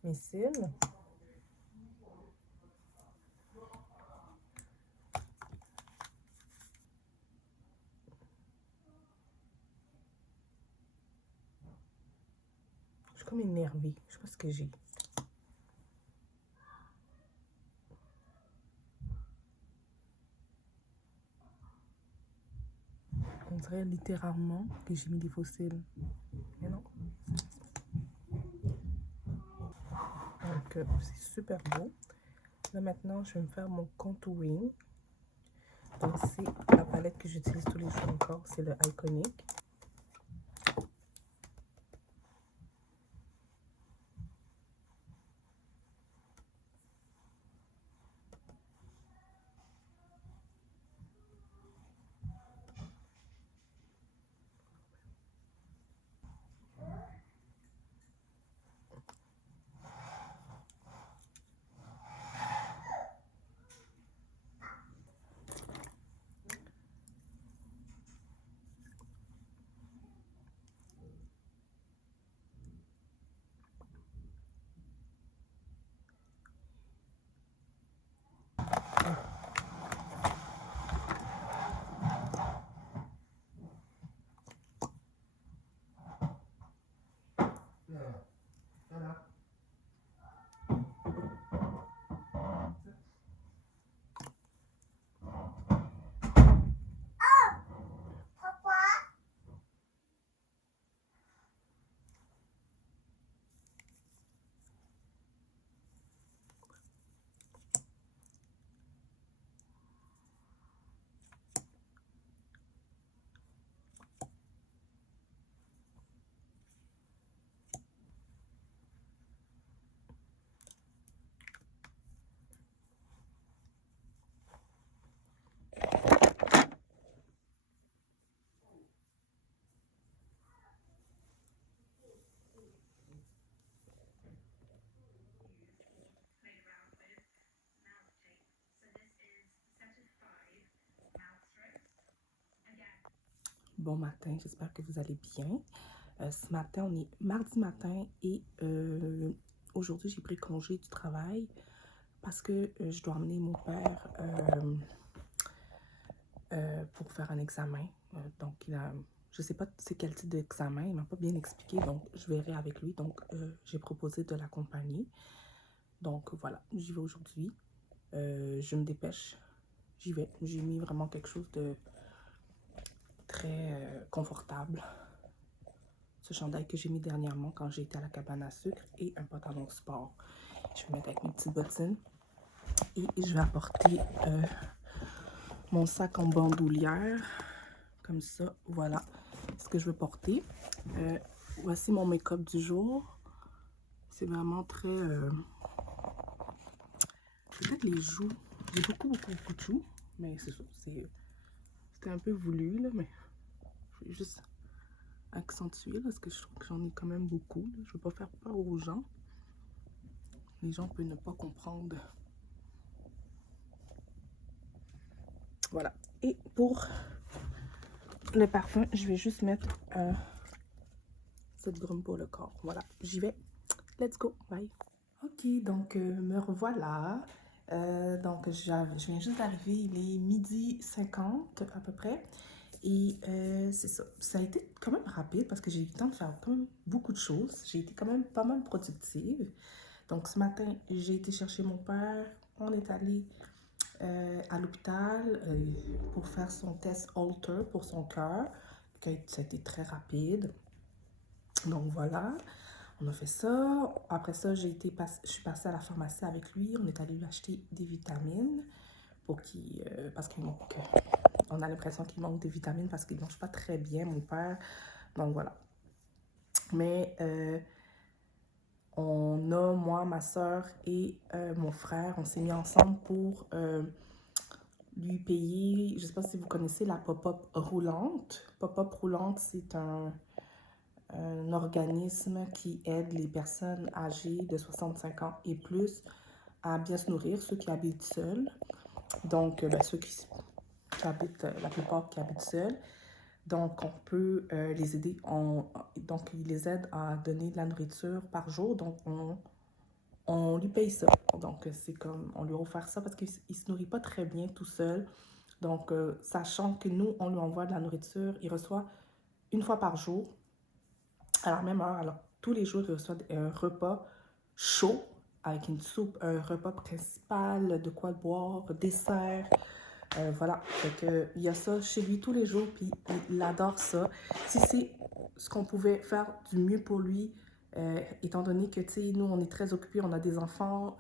mes cils. Je suis comme énervée. Je sais pas ce que j'ai. On dirait littéralement que j'ai mis des fossiles. Mais non. Donc, c'est super beau. Là, maintenant, je vais me faire mon contouring. Donc, c'est la palette que j'utilise tous les jours encore. C'est le Iconic. Bon matin, j'espère que vous allez bien. Ce matin, on est mardi matin et aujourd'hui, j'ai pris congé du travail parce que je dois emmener mon père pour faire un examen. Donc, je ne sais pas c'est quel type d'examen, il ne m'a pas bien expliqué, donc je verrai avec lui. Donc, j'ai proposé de l'accompagner. Donc, voilà, j'y vais aujourd'hui. Je me dépêche, j'y vais. J'ai mis vraiment quelque chose de très confortable. Ce chandail que j'ai mis dernièrement quand j'ai été à la cabane à sucre et un pantalon sport. Je vais mettre avec mes petites bottines et je vais apporter mon sac en bandoulière. Comme ça, voilà ce que je veux porter. Voici mon make-up du jour. C'est vraiment très... peut-être les joues. J'ai beaucoup de joues, mais c'est ça. C'était un peu voulu, là, mais je vais juste accentuer parce que je trouve que j'en ai quand même beaucoup. Là. Je ne veux pas faire peur aux gens. Les gens peuvent ne pas comprendre. Voilà. Et pour le parfum, je vais juste mettre cette brume pour le corps. Voilà, j'y vais. Let's go. Bye. Ok, donc me revoilà. Donc, je viens juste d'arriver. Il est 12h50 à peu près. Et c'est ça. Ça a été quand même rapide parce que j'ai eu le temps de faire quand même beaucoup de choses. J'ai été quand même pas mal productive. Donc, ce matin, j'ai été chercher mon père. On est allé à l'hôpital pour faire son test Holter pour son cœur. Ça a été très rapide. Donc, voilà. On a fait ça. Après ça, je suis passée à la pharmacie avec lui. On est allé lui acheter des vitamines pour parce qu'il manque. On a l'impression qu'il manque des vitamines parce qu'il ne mange pas très bien, mon père. Donc voilà. Mais moi, ma soeur et mon frère, on s'est mis ensemble pour lui payer. Je ne sais pas si vous connaissez la pop-up roulante. Pop-up roulante, c'est un organisme qui aide les personnes âgées de 65 ans et plus à bien se nourrir, ceux qui habitent seuls. Donc, ceux qui habitent, la plupart qui habitent seuls. Donc, on peut les aider. Donc, ils les aident à donner de la nourriture par jour. Donc, on lui paye ça. Donc, c'est comme, on lui offre ça parce qu'il ne se nourrit pas très bien tout seul. Donc, sachant que nous, on lui envoie de la nourriture, il reçoit une fois par jour à la même heure. Alors, tous les jours, il reçoit un repas chaud avec une soupe, un repas principal, de quoi boire, dessert. Voilà, il y a ça chez lui tous les jours, puis il adore ça. Si c'est ce qu'on pouvait faire du mieux pour lui, étant donné que, tu sais, nous, on est très occupés, on a des enfants,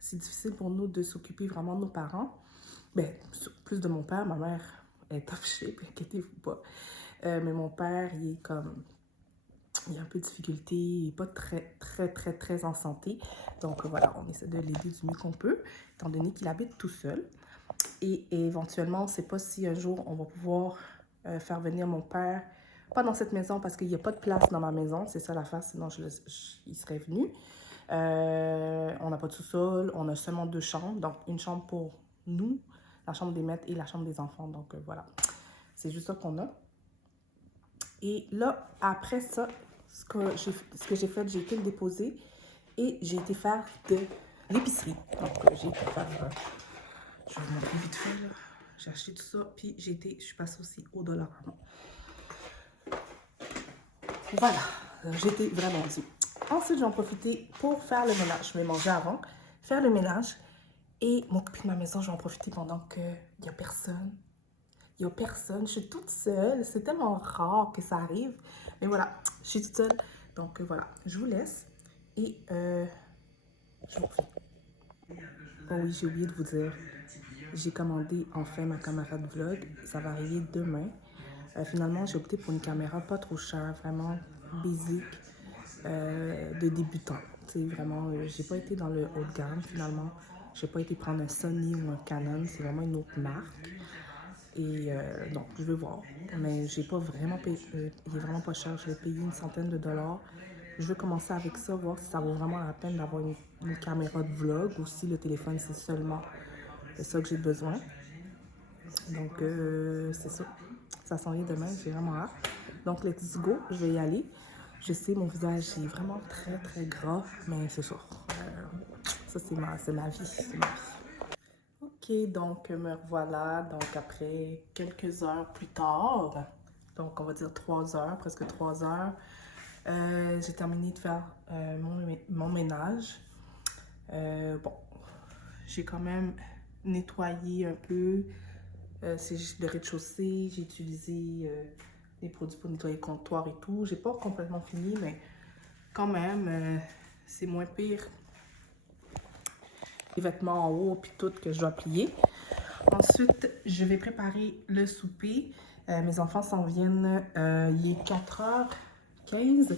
c'est difficile pour nous de s'occuper vraiment de nos parents. Ben, plus de mon père, ma mère est top shape, inquiétez-vous pas. Mais mon père, il est comme... Il a un peu de difficulté, il n'est pas très en santé. Donc voilà, on essaie de l'aider du mieux qu'on peut, étant donné qu'il habite tout seul. Et éventuellement, on ne sait pas si un jour on va pouvoir faire venir mon père, pas dans cette maison parce qu'il n'y a pas de place dans ma maison, c'est ça l'affaire, sinon il serait venu. On n'a pas de sous-sol, on a seulement 2 chambres, donc une chambre pour nous, la chambre des maîtres et la chambre des enfants. Donc voilà, c'est juste ça qu'on a. Et là, après ça, ce que j'ai fait, j'ai été le déposer et j'ai été faire de l'épicerie. Donc, j'ai été faire... je vais vous montrer vite fait, là. J'ai acheté tout ça, puis je suis passée aussi au Dollarama. Voilà, j'étais vraiment due. Ensuite, j'en profité pour faire le ménage. Je vais manger avant, faire le ménage et m'occuper de ma maison. Je vais en profiter pendant qu'il n'y a personne. Il n'y a personne, je suis toute seule. C'est tellement rare que ça arrive. Mais voilà, je suis toute seule. Donc voilà, je vous laisse et je vous reviens. Oh oui, j'ai oublié de vous dire. J'ai commandé enfin ma caméra de vlog. Ça va arriver demain. Finalement, j'ai opté pour une caméra pas trop chère, vraiment basique, de débutant. C'est vraiment, j'ai pas été dans le haut de gamme finalement. J'ai pas été prendre un Sony ou un Canon. C'est vraiment une autre marque. Et donc, je vais voir. Mais j'ai pas vraiment payé, il est vraiment pas cher. Je vais payer une centaine de dollars. Je vais commencer avec ça, voir si ça vaut vraiment la peine d'avoir une caméra de vlog ou si le téléphone, c'est seulement ça que j'ai besoin. Donc, c'est ça. Ça s'en vient demain, j'ai vraiment hâte. Donc, let's go, je vais y aller. Je sais, mon visage est vraiment très gras, mais c'est sûr. Ça, c'est ma vie, c'est ma vie. Ok, donc me revoilà. Donc, après quelques heures plus tard, donc on va dire 3 heures, presque 3 heures, j'ai terminé de faire mon ménage. Bon, j'ai quand même nettoyé un peu. C'est le rez-de-chaussée, j'ai utilisé des produits pour nettoyer le comptoir et tout. J'ai pas complètement fini, mais quand même, c'est moins pire. Les vêtements en haut, puis tout que je dois plier. Ensuite, je vais préparer le souper. Mes enfants s'en viennent, il est 4h15.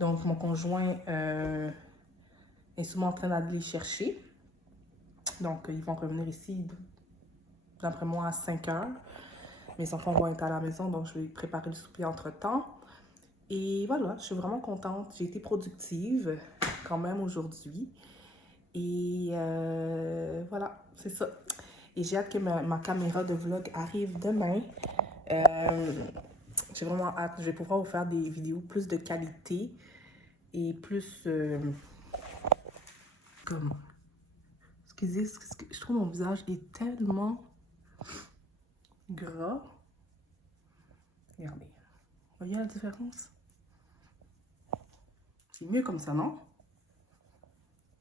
Donc, mon conjoint est souvent en train d'aller les chercher. Donc, ils vont revenir ici, d'après moi, à 5h. Mes enfants vont être à la maison, donc je vais préparer le souper entre-temps. Et voilà, je suis vraiment contente. J'ai été productive quand même aujourd'hui. Et voilà, c'est ça. Et j'ai hâte que ma caméra de vlog arrive demain. J'ai vraiment hâte. Je vais pouvoir vous faire des vidéos plus de qualité et plus comme... Excusez, je trouve mon visage est tellement gras. Regardez. Voyez la différence? C'est mieux comme ça, non?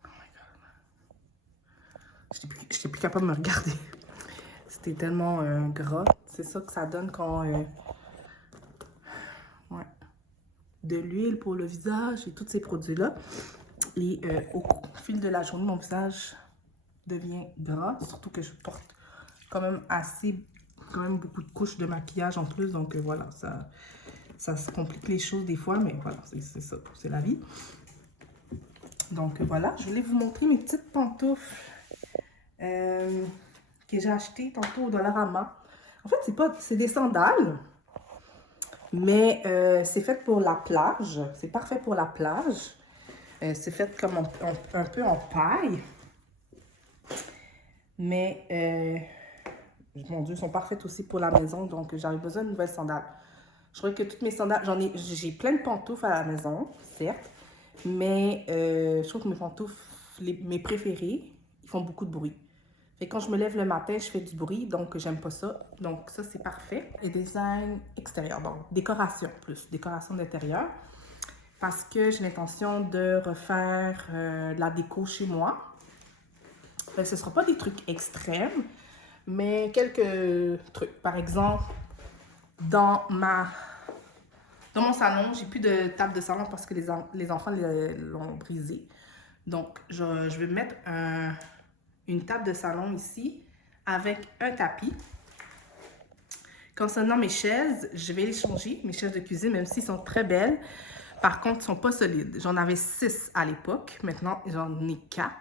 Oh my God. Je n'étais plus capable de me regarder. C'était tellement gras. C'est ça que ça donne quand... ouais. De l'huile pour le visage et tous ces produits-là. Et au fil de la journée, mon visage devient gras. Surtout que je porte quand même beaucoup de couches de maquillage en plus. Donc voilà, ça se complique les choses des fois. Mais voilà, c'est ça, c'est la vie. Donc voilà, je voulais vous montrer mes petites pantoufles que j'ai achetées tantôt au Dollarama. En fait, c'est des sandales. Mais c'est fait pour la plage. C'est parfait pour la plage. C'est fait comme un peu en paille. Mais, mon Dieu, sont parfaites aussi pour la maison. Donc, j'avais besoin de nouvelles sandales. Je crois que toutes mes sandales... J'ai plein de pantoufles à la maison, certes. Mais je trouve que mes pantoufles, mes préférées, ils font beaucoup de bruit. Et quand je me lève le matin, je fais du bruit, donc j'aime pas ça. Donc ça, c'est parfait. Et design extérieur, donc décoration plus, décoration d'intérieur. Parce que j'ai l'intention de refaire de la déco chez moi. Ce ne sera pas des trucs extrêmes, mais quelques trucs. Par exemple, dans mon salon, j'ai plus de table de salon parce que les enfants l'ont brisé. Donc, je vais mettre une table de salon ici avec un tapis. Concernant mes chaises, je vais les changer, mes chaises de cuisine, même s'ils sont très belles. Par contre, ils ne sont pas solides. J'en avais 6 à l'époque. Maintenant, j'en ai 4.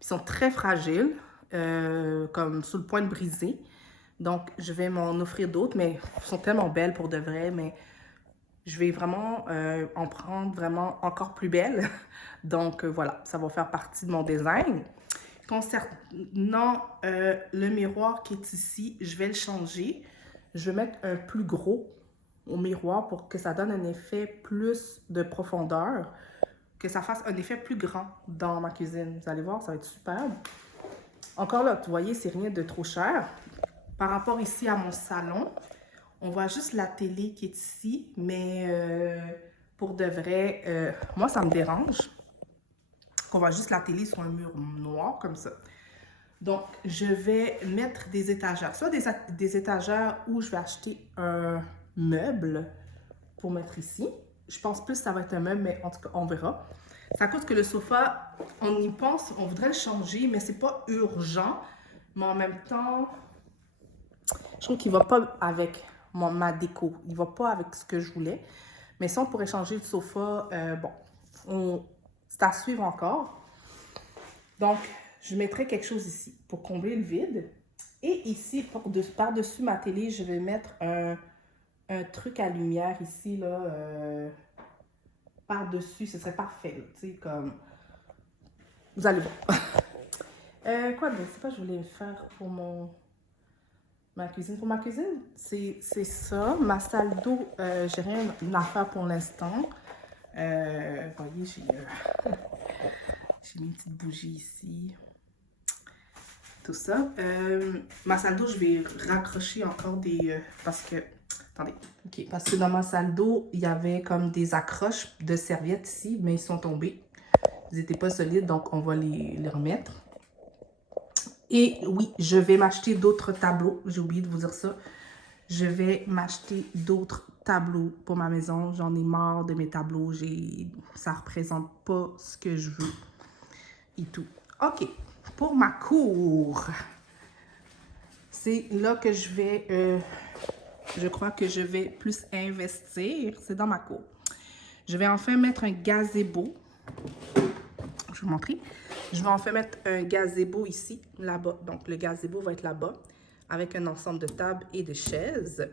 Ils sont très fragiles, comme sur le point de briser. Donc, je vais m'en offrir d'autres, mais elles sont tellement belles pour de vrai. Mais je vais vraiment en prendre vraiment encore plus belles. Donc, voilà, ça va faire partie de mon design. Concernant le miroir qui est ici, je vais le changer. Je vais mettre un plus gros au miroir pour que ça donne un effet plus de profondeur, que ça fasse un effet plus grand dans ma cuisine. Vous allez voir, ça va être superbe. Encore là, vous voyez, c'est rien de trop cher. Par rapport ici à mon salon, on voit juste la télé qui est ici, mais pour de vrai, moi, ça me dérange qu'on voit juste la télé sur un mur noir comme ça. Donc, je vais mettre des étagères, soit des étagères où je vais acheter un meuble pour mettre ici. Je pense plus que ça va être un meuble, mais en tout cas, on verra. C'est à cause que le sofa, on y pense, on voudrait le changer, mais c'est pas urgent. Mais en même temps, je trouve qu'il va pas avec ma déco. Il va pas avec ce que je voulais. Mais si on pourrait changer le sofa, bon, c'est à suivre encore. Donc, je mettrai quelque chose ici pour combler le vide. Et ici, par-dessus ma télé, je vais mettre un truc à lumière ici, là, par-dessus. Ce serait parfait, tu sais, comme... Vous allez voir. Quoi d'autre? C'est pas, je voulais faire pour Ma cuisine. Pour ma cuisine, c'est ça. Ma salle d'eau, j'ai rien à faire pour l'instant. Vous voyez, j'ai mis une petite bougie ici. Tout ça. Ma salle d'eau, je vais raccrocher encore des... parce que... Attendez. OK. Parce que dans ma salle d'eau, il y avait comme des accroches de serviettes ici, mais ils sont tombés. Ils n'étaient pas solides, donc on va les remettre. Et oui, je vais m'acheter d'autres tableaux. J'ai oublié de vous dire ça. Je vais m'acheter d'autres tableaux pour ma maison. J'en ai marre de mes tableaux. Ça ne représente pas ce que je veux. Et tout. OK. Pour ma cour, c'est là que je vais... je crois que je vais plus investir. C'est dans ma cour. Je vais enfin mettre un gazebo. Je vais vous montrer. Je vais enfin mettre un gazebo ici, là-bas. Donc, le gazebo va être là-bas, avec un ensemble de tables et de chaises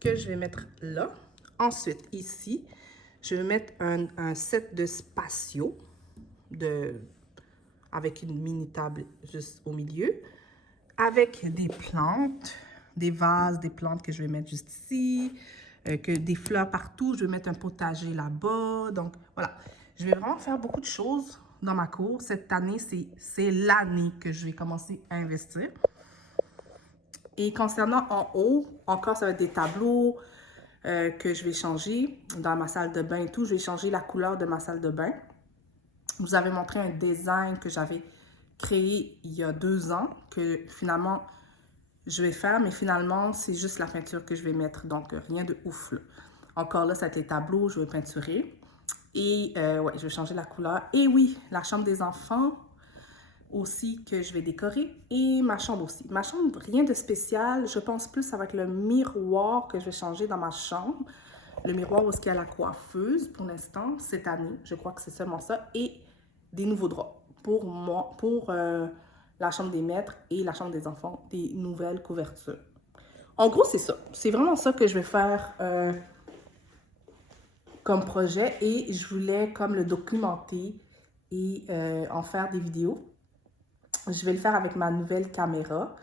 que je vais mettre là. Ensuite, ici, je vais mettre un set de spatio avec une mini table juste au milieu, avec des plantes, des vases, des plantes que je vais mettre juste ici, que des fleurs partout. Je vais mettre un potager là-bas. Donc, voilà. Je vais vraiment faire beaucoup de choses dans ma cour. Cette année, c'est l'année que je vais commencer à investir. Et concernant en haut, encore, ça va être des tableaux que je vais changer dans ma salle de bain et tout. Je vais changer la couleur de ma salle de bain. Je vous avais montré un design que j'avais créé il y a 2 ans, que finalement, je vais faire, mais finalement, c'est juste la peinture que je vais mettre. Donc, rien de ouf, là. Encore là, ça va être les tableaux, je vais peinturer. Et ouais, je vais changer la couleur. Et oui, la chambre des enfants aussi que je vais décorer. Et ma chambre aussi. Ma chambre, rien de spécial. Je pense plus ça va être le miroir que je vais changer dans ma chambre. Le miroir où il y a la coiffeuse pour l'instant, cette année. Je crois que c'est seulement ça. Et des nouveaux draps pour moi, pour la chambre des maîtres et la chambre des enfants. Des nouvelles couvertures. En gros, c'est ça. C'est vraiment ça que je vais faire comme projet et je voulais comme le documenter et en faire des vidéos. Je vais le faire avec ma nouvelle caméra.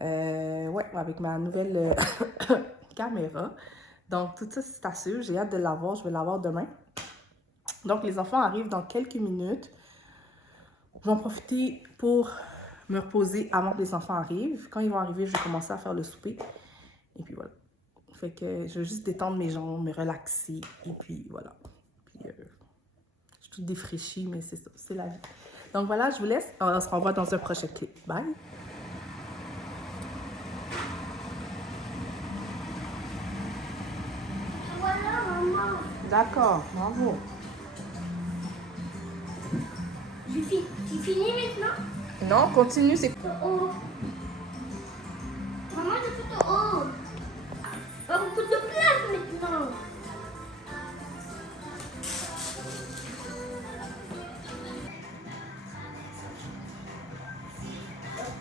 Ouais, avec ma nouvelle caméra. Donc, tout ça, c'est sûr. J'ai hâte de l'avoir. Je vais l'avoir demain. Donc, les enfants arrivent dans quelques minutes. Je vais en profiter pour me reposer avant que les enfants arrivent. Quand ils vont arriver, je vais commencer à faire le souper. Et puis voilà. Fait que je vais juste détendre mes jambes, me relaxer. Et puis voilà. Puis, je suis toute défraîchie, mais c'est ça. C'est la vie. Donc voilà, je vous laisse. On se revoit dans un prochain clip. Bye! Voilà, maman. D'accord, bravo. Tu finis maintenant? Non, continue, c'est... Oh. Maman, je fais ton haut. On peut te place maintenant.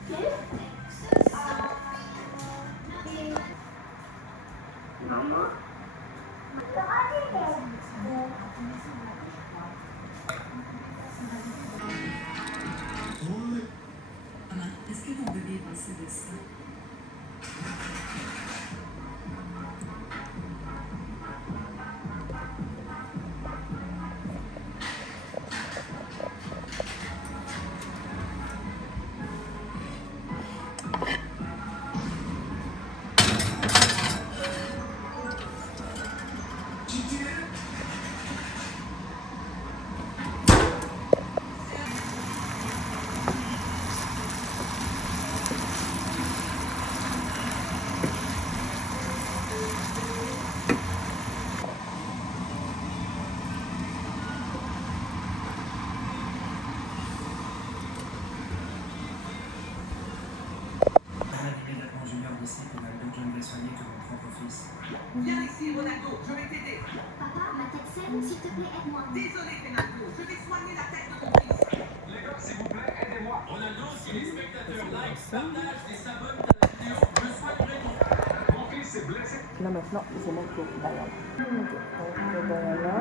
Ok. Maman. Est-ce que ton bébé est passé de ça? Viens ici, Ronaldo, je vais t'aider. Papa, ma tête saigne, s'il te plaît, aide-moi. Désolé, Ronaldo, je vais soigner la tête de ton fils. Les gars, s'il vous plaît, aidez-moi. Ronaldo, si les spectateurs like, partagent et s'abonnent à la vidéo, je soignerai ton frère. Mon fils est blessé. Là, maintenant, je vais mettre le banana. Donc, le banana.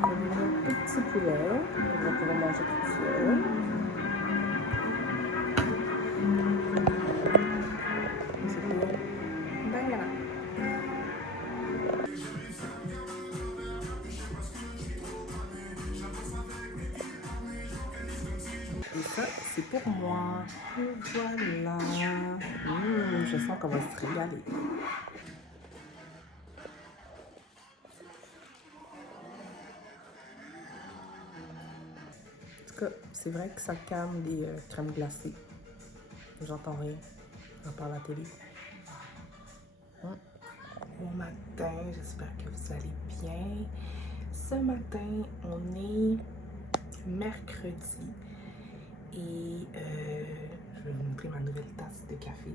Je vais mettre un petit poulet. On va pouvoir manger tout seul. moi. Et voilà. Je sens qu'on va se régaler. En tout cas, c'est vrai que ça calme les crèmes glacées. J'entends rien, à part la télé. Bon matin, j'espère que vous allez bien. Ce matin, on est mercredi et je vais vous montrer ma nouvelle tasse de café.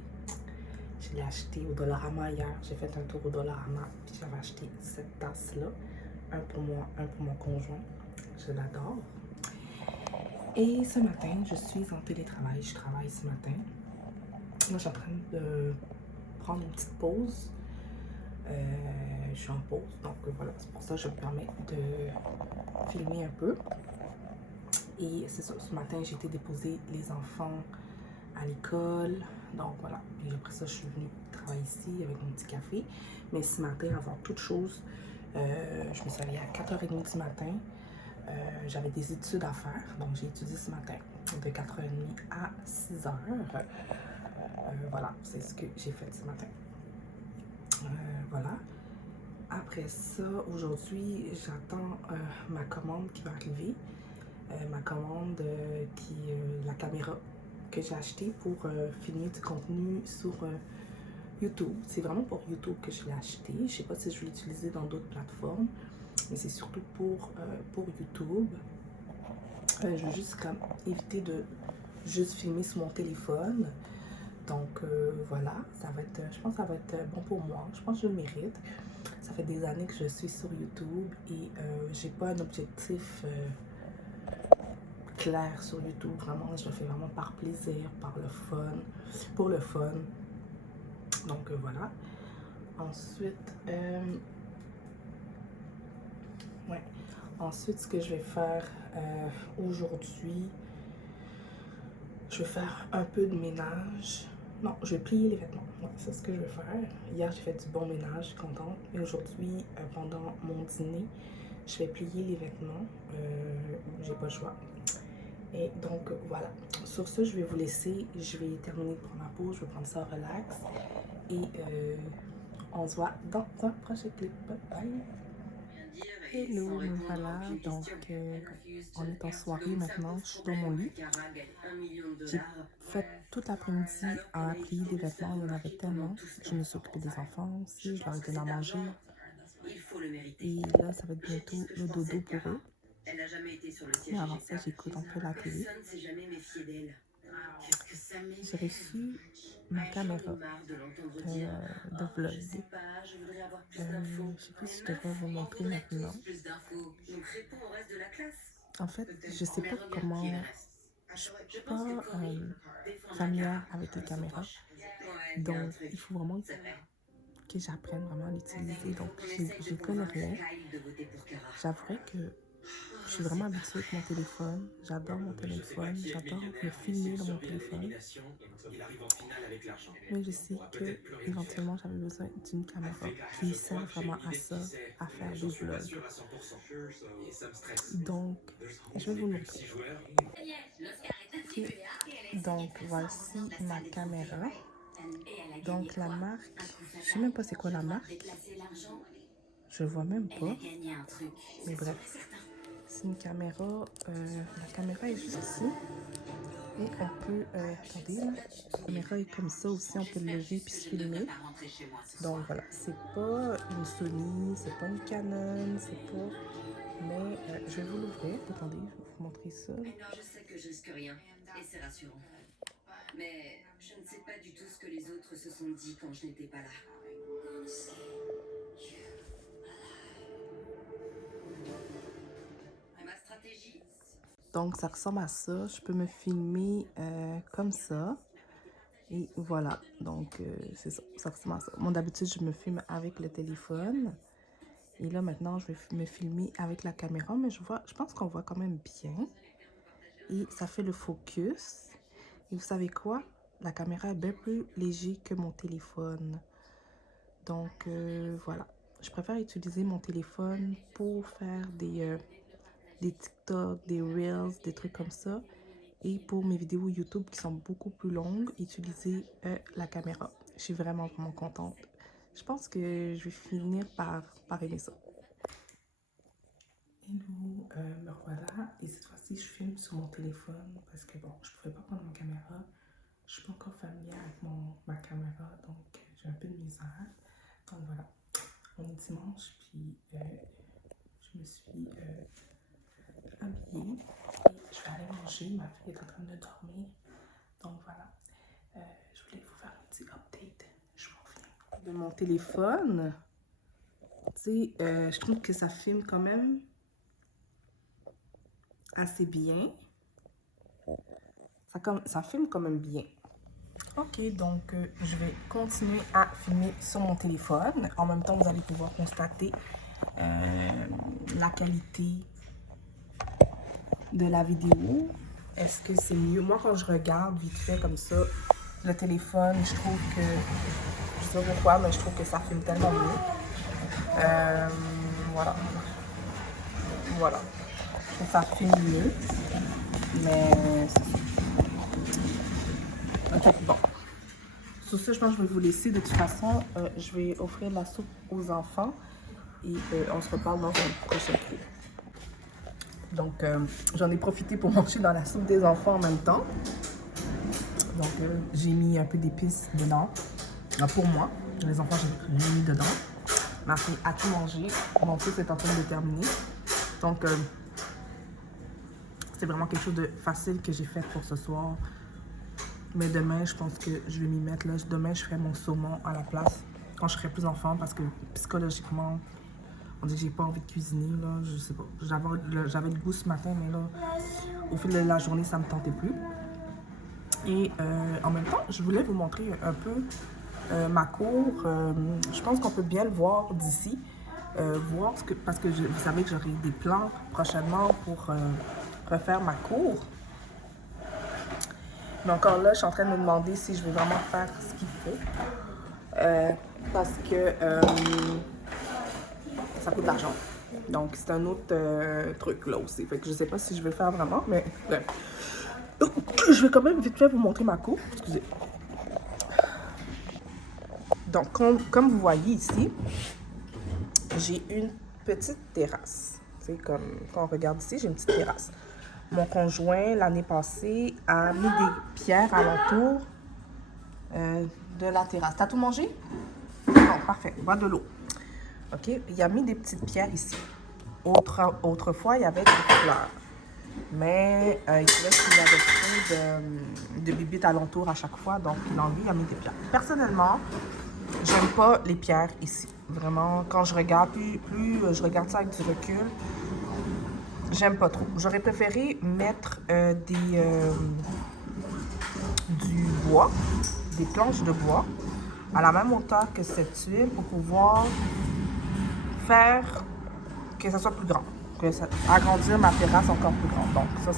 Je l'ai achetée au Dollarama hier. J'ai fait un tour au Dollarama puis j'avais acheté cette tasse-là. Un pour moi, un pour mon conjoint. Je l'adore. Et ce matin, je suis en télétravail. Je travaille ce matin. Là, je suis en train de prendre une petite pause. Je suis en pause, donc voilà, c'est pour ça que je me permets de filmer un peu. Et c'est ça, ce matin, j'ai été déposer les enfants à l'école. Donc voilà, et après ça, je suis venue travailler ici avec mon petit café. Mais ce matin, avant toute chose, je me suis réveillée à 4h30 du matin. J'avais des études à faire, donc j'ai étudié ce matin de 4h30 à 6h. Voilà, c'est ce que j'ai fait ce matin. Voilà. Après ça, aujourd'hui, j'attends ma commande qui va arriver. Ma commande qui est la caméra que j'ai achetée pour filmer du contenu sur YouTube. C'est vraiment pour YouTube que je l'ai acheté. Je ne sais pas si je vais l'utiliser dans d'autres plateformes, mais c'est surtout pour YouTube. Je veux juste comme éviter de juste filmer sur mon téléphone. Donc voilà, ça va être, je pense que ça va être bon pour moi. Je pense que je le mérite. Ça fait des années que je suis sur YouTube et j'ai pas un objectif clair sur YouTube. Vraiment, je le fais vraiment par plaisir, par le fun, pour le fun. Donc voilà. Ensuite, ouais. Ensuite, ce que je vais faire aujourd'hui, je vais faire un peu de ménage. Non, je vais plier les vêtements. Ouais, c'est ce que je vais faire. Hier, j'ai fait du bon ménage, je suis contente. Et aujourd'hui, pendant mon dîner, je vais plier les vêtements. J'ai pas le choix. Et donc, voilà. Sur ce, je vais vous laisser. Je vais terminer de prendre ma pause. Je vais prendre ça relax. Et on se voit dans un prochain clip. Bye! Hello, me voilà. Donc, on est en soirée maintenant. Je suis dans mon lit. J'ai fait toute l'après-midi à plier des vêtements. Il y en avait tellement. Je me suis occupée des enfants aussi. Je leur ai donné à manger. Et là, ça va être bientôt le dodo pour eux. Et avant ça, j'écoute un peu la télé. J'ai reçu ma caméra de vlog. Je sais pas si je devrais vous montrer maintenant. En fait, je sais pas comment. Je suis pas familière avec les caméras. Donc, il faut vraiment que j'apprenne vraiment à l'utiliser. Donc, je ne connais rien. J'avouerais que je suis vraiment habituée avec mon téléphone. J'adore mon téléphone. J'adore me filmer dans mon téléphone. Mais je sais que éventuellement j'avais besoin d'une caméra qui sert vraiment à ça, à faire des vlogs. Donc, je vais vous montrer. Okay. Donc, voici ma caméra. Donc, la marque, je sais même pas c'est quoi la marque. Je vois même pas. Mais bref, c'est une caméra. La caméra est juste ici. Et on peut, attendez, là, la caméra est comme ça aussi, on peut le lever puis se filmer. Donc voilà, c'est pas une Sony, c'est pas une Canon, c'est pas... Mais je vais vous l'ouvrir, attendez, je vais vous montrer ça. Maintenant, je sais que je risque rien, et c'est rassurant. Mais je ne sais pas du tout ce que les autres se sont dit quand je n'étais pas là. Ma stratégie... Donc ça ressemble à ça, je peux me filmer comme ça. Et voilà, donc c'est ça, ça ressemble à ça. Moi d'habitude je me filme avec le téléphone. Et là maintenant je vais me filmer avec la caméra, mais je pense qu'on voit quand même bien. Et ça fait le focus. Et vous savez quoi? La caméra est bien plus léger que mon téléphone. Donc voilà, je préfère utiliser mon téléphone pour faire des TikTok, des Reels, des trucs comme ça. Et pour mes vidéos YouTube qui sont beaucoup plus longues, utiliser la caméra. Je suis vraiment contente. Je pense que je vais finir par aimer ça. Hello, me revoilà. Et cette fois-ci, je filme sur mon téléphone parce que bon, je ne pouvais pas prendre ma caméra. Je suis pas encore familière avec ma caméra, donc j'ai un peu de misère. Donc voilà, on est dimanche, puis je me suis habillée et je vais aller manger. Ma fille est en train de dormir, donc voilà. Je voulais vous faire un petit update. Je vous reviens. De mon téléphone, tu sais, je trouve que ça filme quand même assez bien. Ça filme quand même bien. Ok, donc je vais continuer à filmer sur mon téléphone. En même temps, vous allez pouvoir constater la qualité de la vidéo. Est-ce que c'est mieux? Moi, quand je regarde vite fait comme ça, le téléphone, je trouve que, je sais pas pourquoi, mais je trouve que ça filme tellement mieux. Voilà. Voilà. Je trouve que ça filme mieux. Mais c'est ça. Ok, bon. Sur ce, je pense que je vais vous laisser. De toute façon, je vais offrir de la soupe aux enfants et on se reparle dans un prochain clip. Donc, j'en ai profité pour manger dans la soupe des enfants en même temps. Donc, j'ai mis un peu d'épices dedans. Pour moi, les enfants, j'ai mis dedans. Ma fille a tout mangé. Mon fils est en train de terminer. Donc, c'est vraiment quelque chose de facile que j'ai fait pour ce soir. Mais demain, je pense que je vais m'y mettre. Là. Demain, je ferai mon saumon à la place quand je serai plus enfant parce que psychologiquement, on dit que j'ai pas envie de cuisiner. Là. Je sais pas. J'avais le goût ce matin, mais là, au fil de la journée, ça me tentait plus. Et en même temps, je voulais vous montrer un peu ma cour. Je pense qu'on peut bien le voir d'ici. Parce que vous savez que j'aurai des plans prochainement pour refaire ma cour. Mais encore là, je suis en train de me demander si je vais vraiment faire ce qu'il faut. Parce que ça coûte de l'argent. Donc, c'est un autre truc là aussi. Fait que je sais pas si je vais le faire vraiment, mais je vais quand même vite fait vous montrer ma cour. Excusez. Donc, comme vous voyez ici, j'ai une petite terrasse. C'est comme quand on regarde ici, j'ai une petite terrasse. Mon conjoint, l'année passée, a mis des pierres alentour de la terrasse. T'as tout mangé? Non, parfait. Bois de l'eau. OK? Il a mis des petites pierres ici. Autrefois, il y avait des fleurs. Mais il trouvait qu'il y avait trop de bibites alentour à chaque fois. Donc, il a mis des pierres. Personnellement, j'aime pas les pierres ici. Vraiment, quand je regarde, plus je regarde ça avec du recul, j'aime pas trop. J'aurais préféré mettre du bois, des planches de bois, à la même hauteur que cette tuile pour pouvoir faire que ça soit plus grand. Agrandir ma terrasse encore plus grande. Donc ça,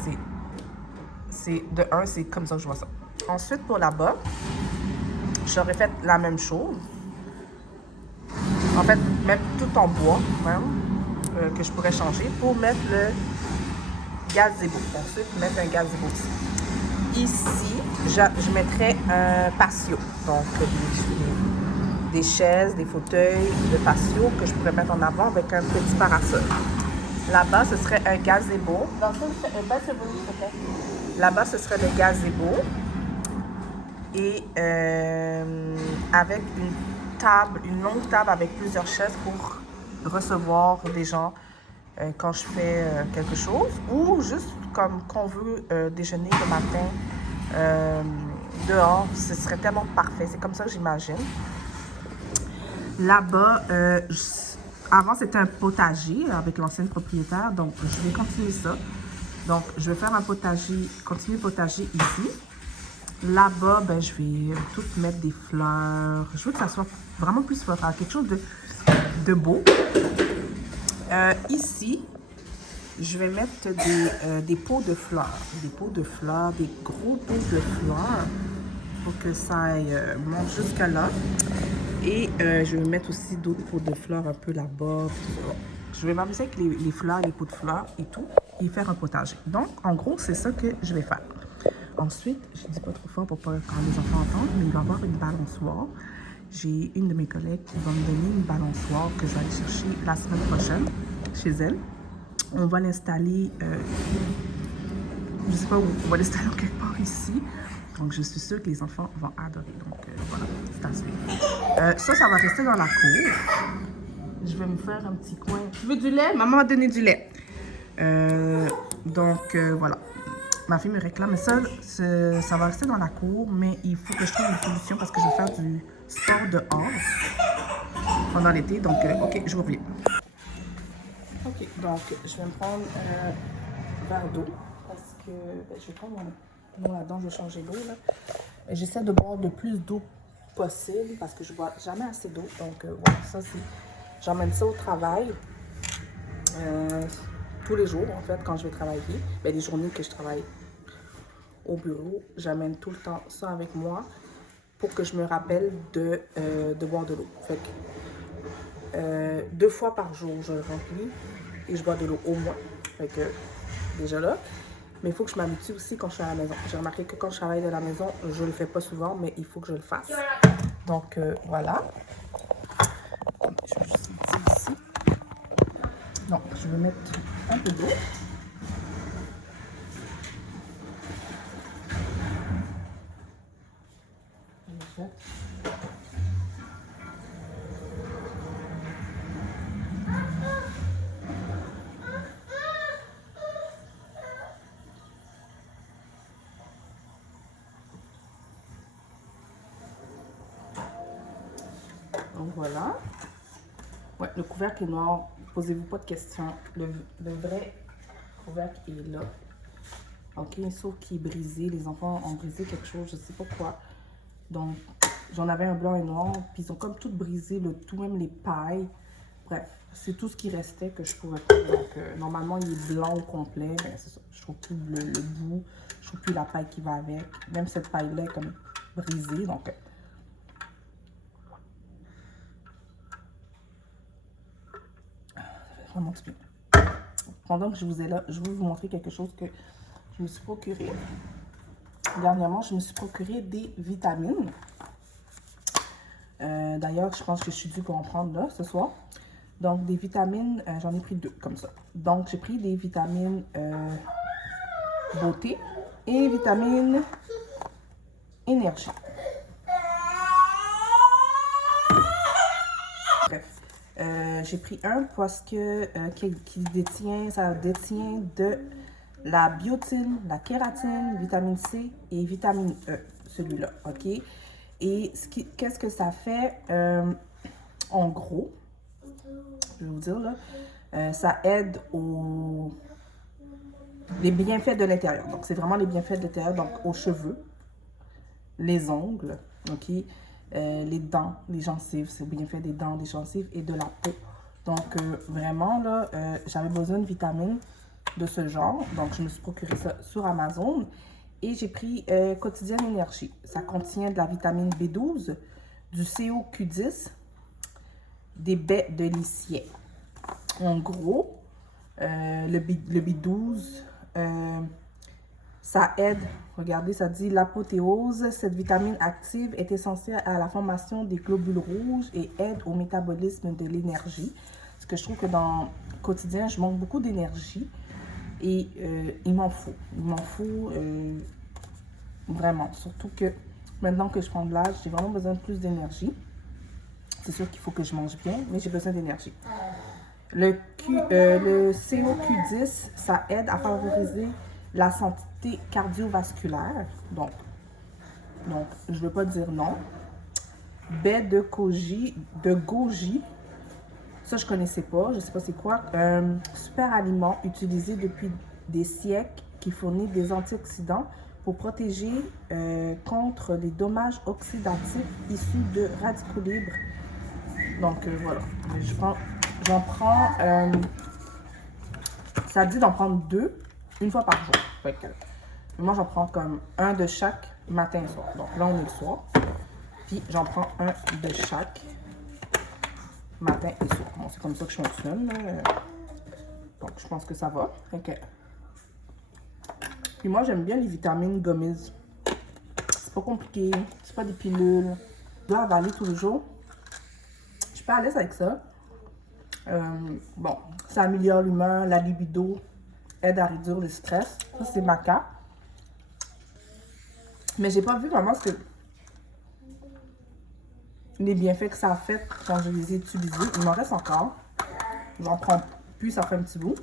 c'est comme ça que je vois ça. Ensuite, pour là-bas, j'aurais fait la même chose. En fait, mettre tout en bois, même, que je pourrais changer pour mettre le gazebo. Ensuite, mettre un gazebo ici. Ici, je mettrais un patio. Donc, des chaises, des fauteuils de patio que je pourrais mettre en avant avec un petit parasol. Là-bas, ce serait un gazebo. Là-bas, ce serait le gazebo. Et avec une longue table avec plusieurs chaises pour recevoir des gens quand je fais quelque chose. Ou juste comme qu'on veut déjeuner le matin dehors. Ce serait tellement parfait. C'est comme ça que j'imagine. Là-bas, avant, c'était un potager avec l'ancienne propriétaire. Donc, je vais continuer ça. Donc, je vais faire un potager, continuer le potager ici. Là-bas, ben, je vais tout mettre des fleurs. Je veux que ça soit vraiment plus floral, quelque chose de beau. Ici, je vais mettre des pots de fleurs. Des pots de fleurs, des gros pots de fleurs pour que ça aille monte jusqu'à là. Et je vais mettre aussi d'autres pots de fleurs un peu là-bas. Je vais m'amuser avec les fleurs, les pots de fleurs et tout. Et faire un potager. Donc, en gros, c'est ça que je vais faire. ensuite, je dis pas trop fort pour pas quand les enfants entendent, mais il va y avoir une balançoire. J'ai une de mes collègues qui va me donner une balançoire que je vais aller chercher la semaine prochaine chez elle. On va l'installer, je sais pas où, on va l'installer quelque part ici. Donc, je suis sûre que les enfants vont adorer. Donc, voilà, c'est à suivre. Ça va rester dans la cour. Je vais me faire un petit coin. Tu veux du lait? Maman m'a donné du lait. Voilà. Ma fille me réclame. Mais ça va rester dans la cour. Mais il faut que je trouve une solution parce que je vais faire du sport dehors pendant l'été. Donc, OK, je vous reviens. OK, donc, je vais me prendre un verre d'eau. Parce que je vais prendre mon là-dedans, je vais changer d'eau. J'essaie de boire le plus d'eau possible parce que je bois jamais assez d'eau. Donc, voilà, ça, c'est... J'emmène ça au travail tous les jours, en fait, quand je vais travailler. Ben, les journées que je travaille au bureau, j'amène tout le temps ça avec moi pour que je me rappelle de boire de l'eau. Fait que 2 fois par jour, je le remplis et je bois de l'eau au moins. Fait que déjà là. Mais il faut que je m'habitue aussi quand je suis à la maison. J'ai remarqué que quand je travaille de la maison, je le fais pas souvent, mais il faut que je le fasse. Donc, voilà. Je vais juste mettre ici. Donc, je vais mettre un peu d'eau. Donc voilà. Ouais, le couvercle est noir. Posez-vous pas de questions. Le vrai couvercle est là. Ok, sauf qu'il est brisé. Les enfants ont brisé quelque chose, je sais pas quoi. Donc, j'en avais un blanc et noir. Puis ils ont comme tout brisé, le tout, même les pailles. Bref, c'est tout ce qui restait que je pouvais pas. Donc, normalement, il est blanc au complet. Mais c'est ça. Je trouve plus le bout. Je trouve plus la paille qui va avec. Même cette paille-là est comme brisée. Donc, vraiment du bien. Pendant que je vous ai là, je vais vous montrer quelque chose que je me suis procuré. Dernièrement, je me suis procuré des vitamines. D'ailleurs, je pense que je suis due pour en prendre là ce soir. Donc, des vitamines, j'en ai pris 2 comme ça. Donc, j'ai pris des vitamines beauté et vitamines énergie. Bref, j'ai pris un parce que ça détient de la biotine, la kératine, vitamine C et vitamine E, celui-là, ok? Et qu'est-ce que ça fait? En gros, je vais vous dire là, ça aide les bienfaits de l'intérieur. Donc, c'est vraiment les bienfaits de l'intérieur, donc aux cheveux, les ongles, ok? Les dents, les gencives, c'est bien fait des dents, des gencives et de la peau. Donc, vraiment, là, j'avais besoin de vitamines de ce genre. Donc, je me suis procuré ça sur Amazon. Et j'ai pris Quotidienne Énergie. Ça contient de la vitamine B12, du CoQ10, des baies de lycée. En gros, le B12, ça aide, regardez, ça dit l'apothéose. Cette vitamine active est essentielle à la formation des globules rouges et aide au métabolisme de l'énergie. Parce que je trouve que dans le quotidien, je manque beaucoup d'énergie et il m'en faut. Il m'en faut vraiment. Surtout que maintenant que je prends de l'âge, j'ai vraiment besoin de plus d'énergie. C'est sûr qu'il faut que je mange bien, mais j'ai besoin d'énergie. Le CoQ10, ça aide à favoriser la santé cardiovasculaire. Donc je ne veux pas dire non. Baie de goji. Ça, je ne connaissais pas. Je ne sais pas c'est quoi. Super aliment utilisé depuis des siècles qui fournit des antioxydants pour protéger contre les dommages oxydatifs issus de radicaux libres. Donc, voilà. J'en prends... ça dit d'en prendre 2 une fois par jour. Fait que, moi, j'en prends comme un de chaque matin et soir. Donc là, on est le soir. Puis, j'en prends un de chaque matin et soir. Bon, c'est comme ça que je fonctionne. Donc, je pense que ça va. Fait que, Puis moi, j'aime bien les vitamines gummies. C'est pas compliqué, c'est pas des pilules. Je dois avaler tous les jours. Je suis pas à l'aise avec ça. Bon, ça améliore l'humeur, la libido, aide à réduire le stress. Ça, c'est ma cas. Mais j'ai pas vu vraiment ce que... les bienfaits que ça a fait quand je les ai utilisés. Il m'en reste encore. J'en prends plus, ça fait un petit bout.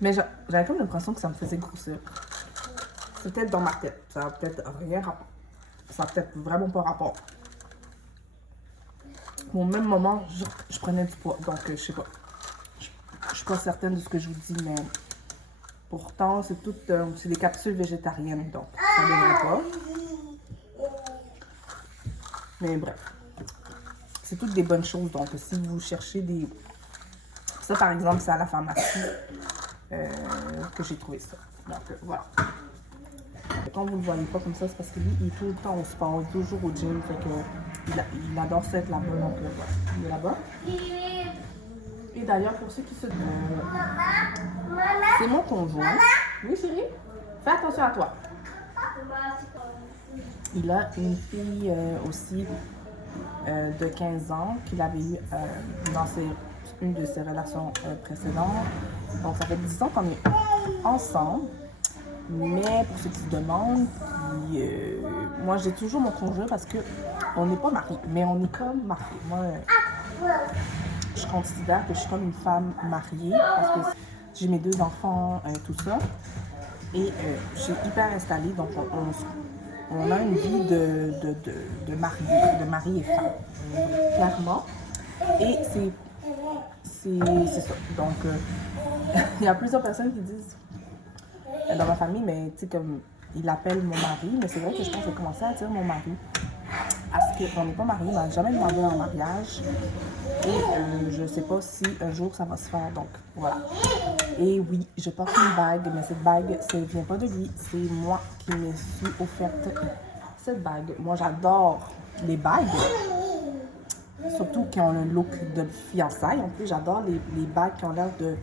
Mais j'avais comme l'impression que ça me faisait grossir. C'est peut-être dans ma tête. Ça n'a peut-être rien rapport. Ça n'a peut-être vraiment pas rapport. Au même moment, je prenais du poids. Donc, je sais pas. Je suis pas certaine de ce que je vous dis, mais pourtant, c'est tout, c'est des capsules végétariennes. Donc, ça ne devrait pas. Mais bref. C'est toutes des bonnes choses. Donc, si vous cherchez des... Ça, par exemple, c'est à la pharmacie que j'ai trouvé ça. Donc, voilà. Quand vous ne le voyez pas comme ça, c'est parce que lui, il est tout le temps au sport, toujours au gym. Fait que il adore ça être là-bas. Donc, voilà. Il est là-bas. Et d'ailleurs, pour ceux qui se... c'est mon conjoint. Oui, chérie? Fais attention à toi. Il a une fille aussi de 15 ans qu'il avait eu dans une de ses relations précédentes. Donc, ça fait 10 ans qu'on est ensemble. Mais pour ceux qui se demandent, moi, j'ai toujours mon conjoint parce qu'on n'est pas mariés, mais on est comme mariés. Moi, je considère que je suis comme une femme mariée parce que j'ai mes 2 enfants, tout ça. Et je suis hyper installée, donc on a une vie de mari et femme, clairement. Et c'est ça. Donc, il y a plusieurs personnes qui disent dans ma famille, mais tu sais, comme il l'appelle mon mari, mais c'est vrai que je pense que j'ai commencé à dire mon mari. Parce qu'on n'est pas mariés, on n'a jamais demandé un mariage. Et je ne sais pas si un jour ça va se faire, donc voilà. Et oui, je porte une bague, mais cette bague, ça ne vient pas de lui. C'est moi qui me suis offerte cette bague. Moi, j'adore les bagues. Surtout qui ont le look de fiançailles. En plus, j'adore les bagues qui ont l'air de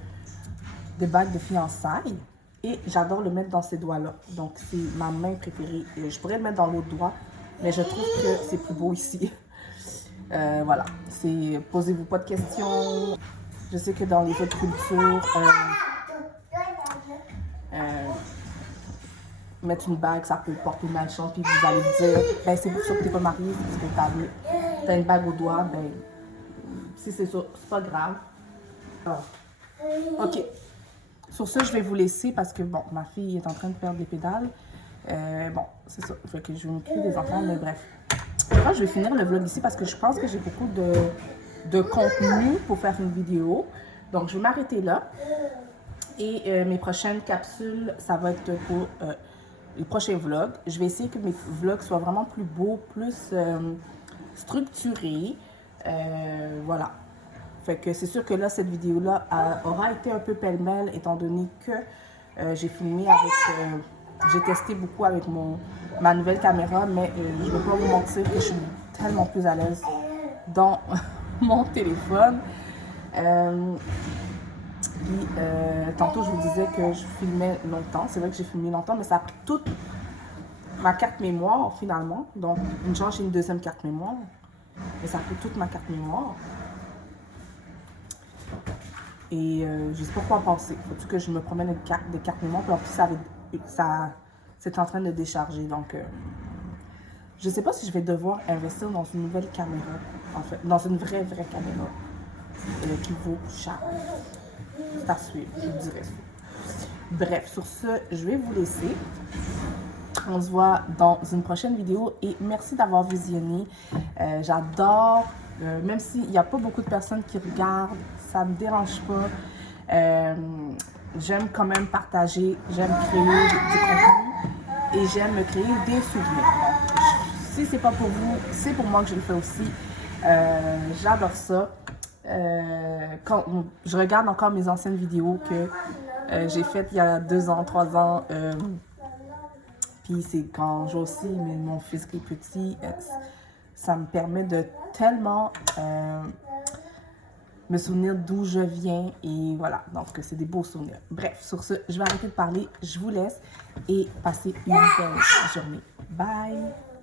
bagues de fiançailles. Et j'adore le mettre dans ces doigts-là. Donc, c'est ma main préférée. Et je pourrais le mettre dans l'autre doigt, mais je trouve que c'est plus beau ici. Voilà. Posez-vous pas de questions. Je sais que dans les autres cultures, mettre une bague, ça peut porter malchance. Puis vous allez dire, ben c'est pour ça que t'es pas mariée, parce que t'as une bague au doigt. Ben, si c'est ça, c'est pas grave. Alors, ok. Sur ce, je vais vous laisser parce que, bon, ma fille est en train de perdre des pédales. Bon, c'est ça. Fait que je vais m'occuper des enfants, mais bref. Là, je vais finir le vlog ici parce que je pense que j'ai beaucoup de contenu pour faire une vidéo. Donc, je vais m'arrêter là. Et mes prochaines capsules, ça va être pour les prochains vlogs. Je vais essayer que mes vlogs soient vraiment plus beaux, plus structurés. Voilà. Fait que c'est sûr que là, cette vidéo-là aura été un peu pêle-mêle, étant donné que j'ai filmé avec... j'ai testé beaucoup avec ma nouvelle caméra, mais je ne vais pas vous mentir que je suis tellement plus à l'aise dans mon téléphone. Puis, tantôt, je vous disais que je filmais longtemps. C'est vrai que j'ai filmé longtemps, mais ça a pris toute ma carte mémoire, finalement. Donc, une chance, j'ai une deuxième carte mémoire. Mais ça a pris toute ma carte mémoire. Et je ne sais pas quoi penser. Faut-il que je me promène des cartes mémoire? Puis en plus, c'est en train de décharger. Donc, je ne sais pas si je vais devoir investir dans une nouvelle caméra. En fait, dans une vraie caméra. Qui vaut cher. C'est à suivre, je vous dirai ça. Bref, sur ce, je vais vous laisser. On se voit dans une prochaine vidéo et merci d'avoir visionné. J'adore, même s'il n'y a pas beaucoup de personnes qui regardent, ça ne me dérange pas. J'aime quand même partager, j'aime créer du contenu et j'aime créer des souvenirs. Donc, si c'est pas pour vous, c'est pour moi que je le fais aussi. J'adore ça. Quand je regarde encore mes anciennes vidéos que j'ai faites il y a 2 ans, 3 ans. Puis c'est quand j'ai aussi mon fils qui est petit, ça me permet de tellement me souvenir d'où je viens et voilà, donc c'est des beaux souvenirs. Bref, sur ce, je vais arrêter de parler, je vous laisse et passez une belle journée. Bye!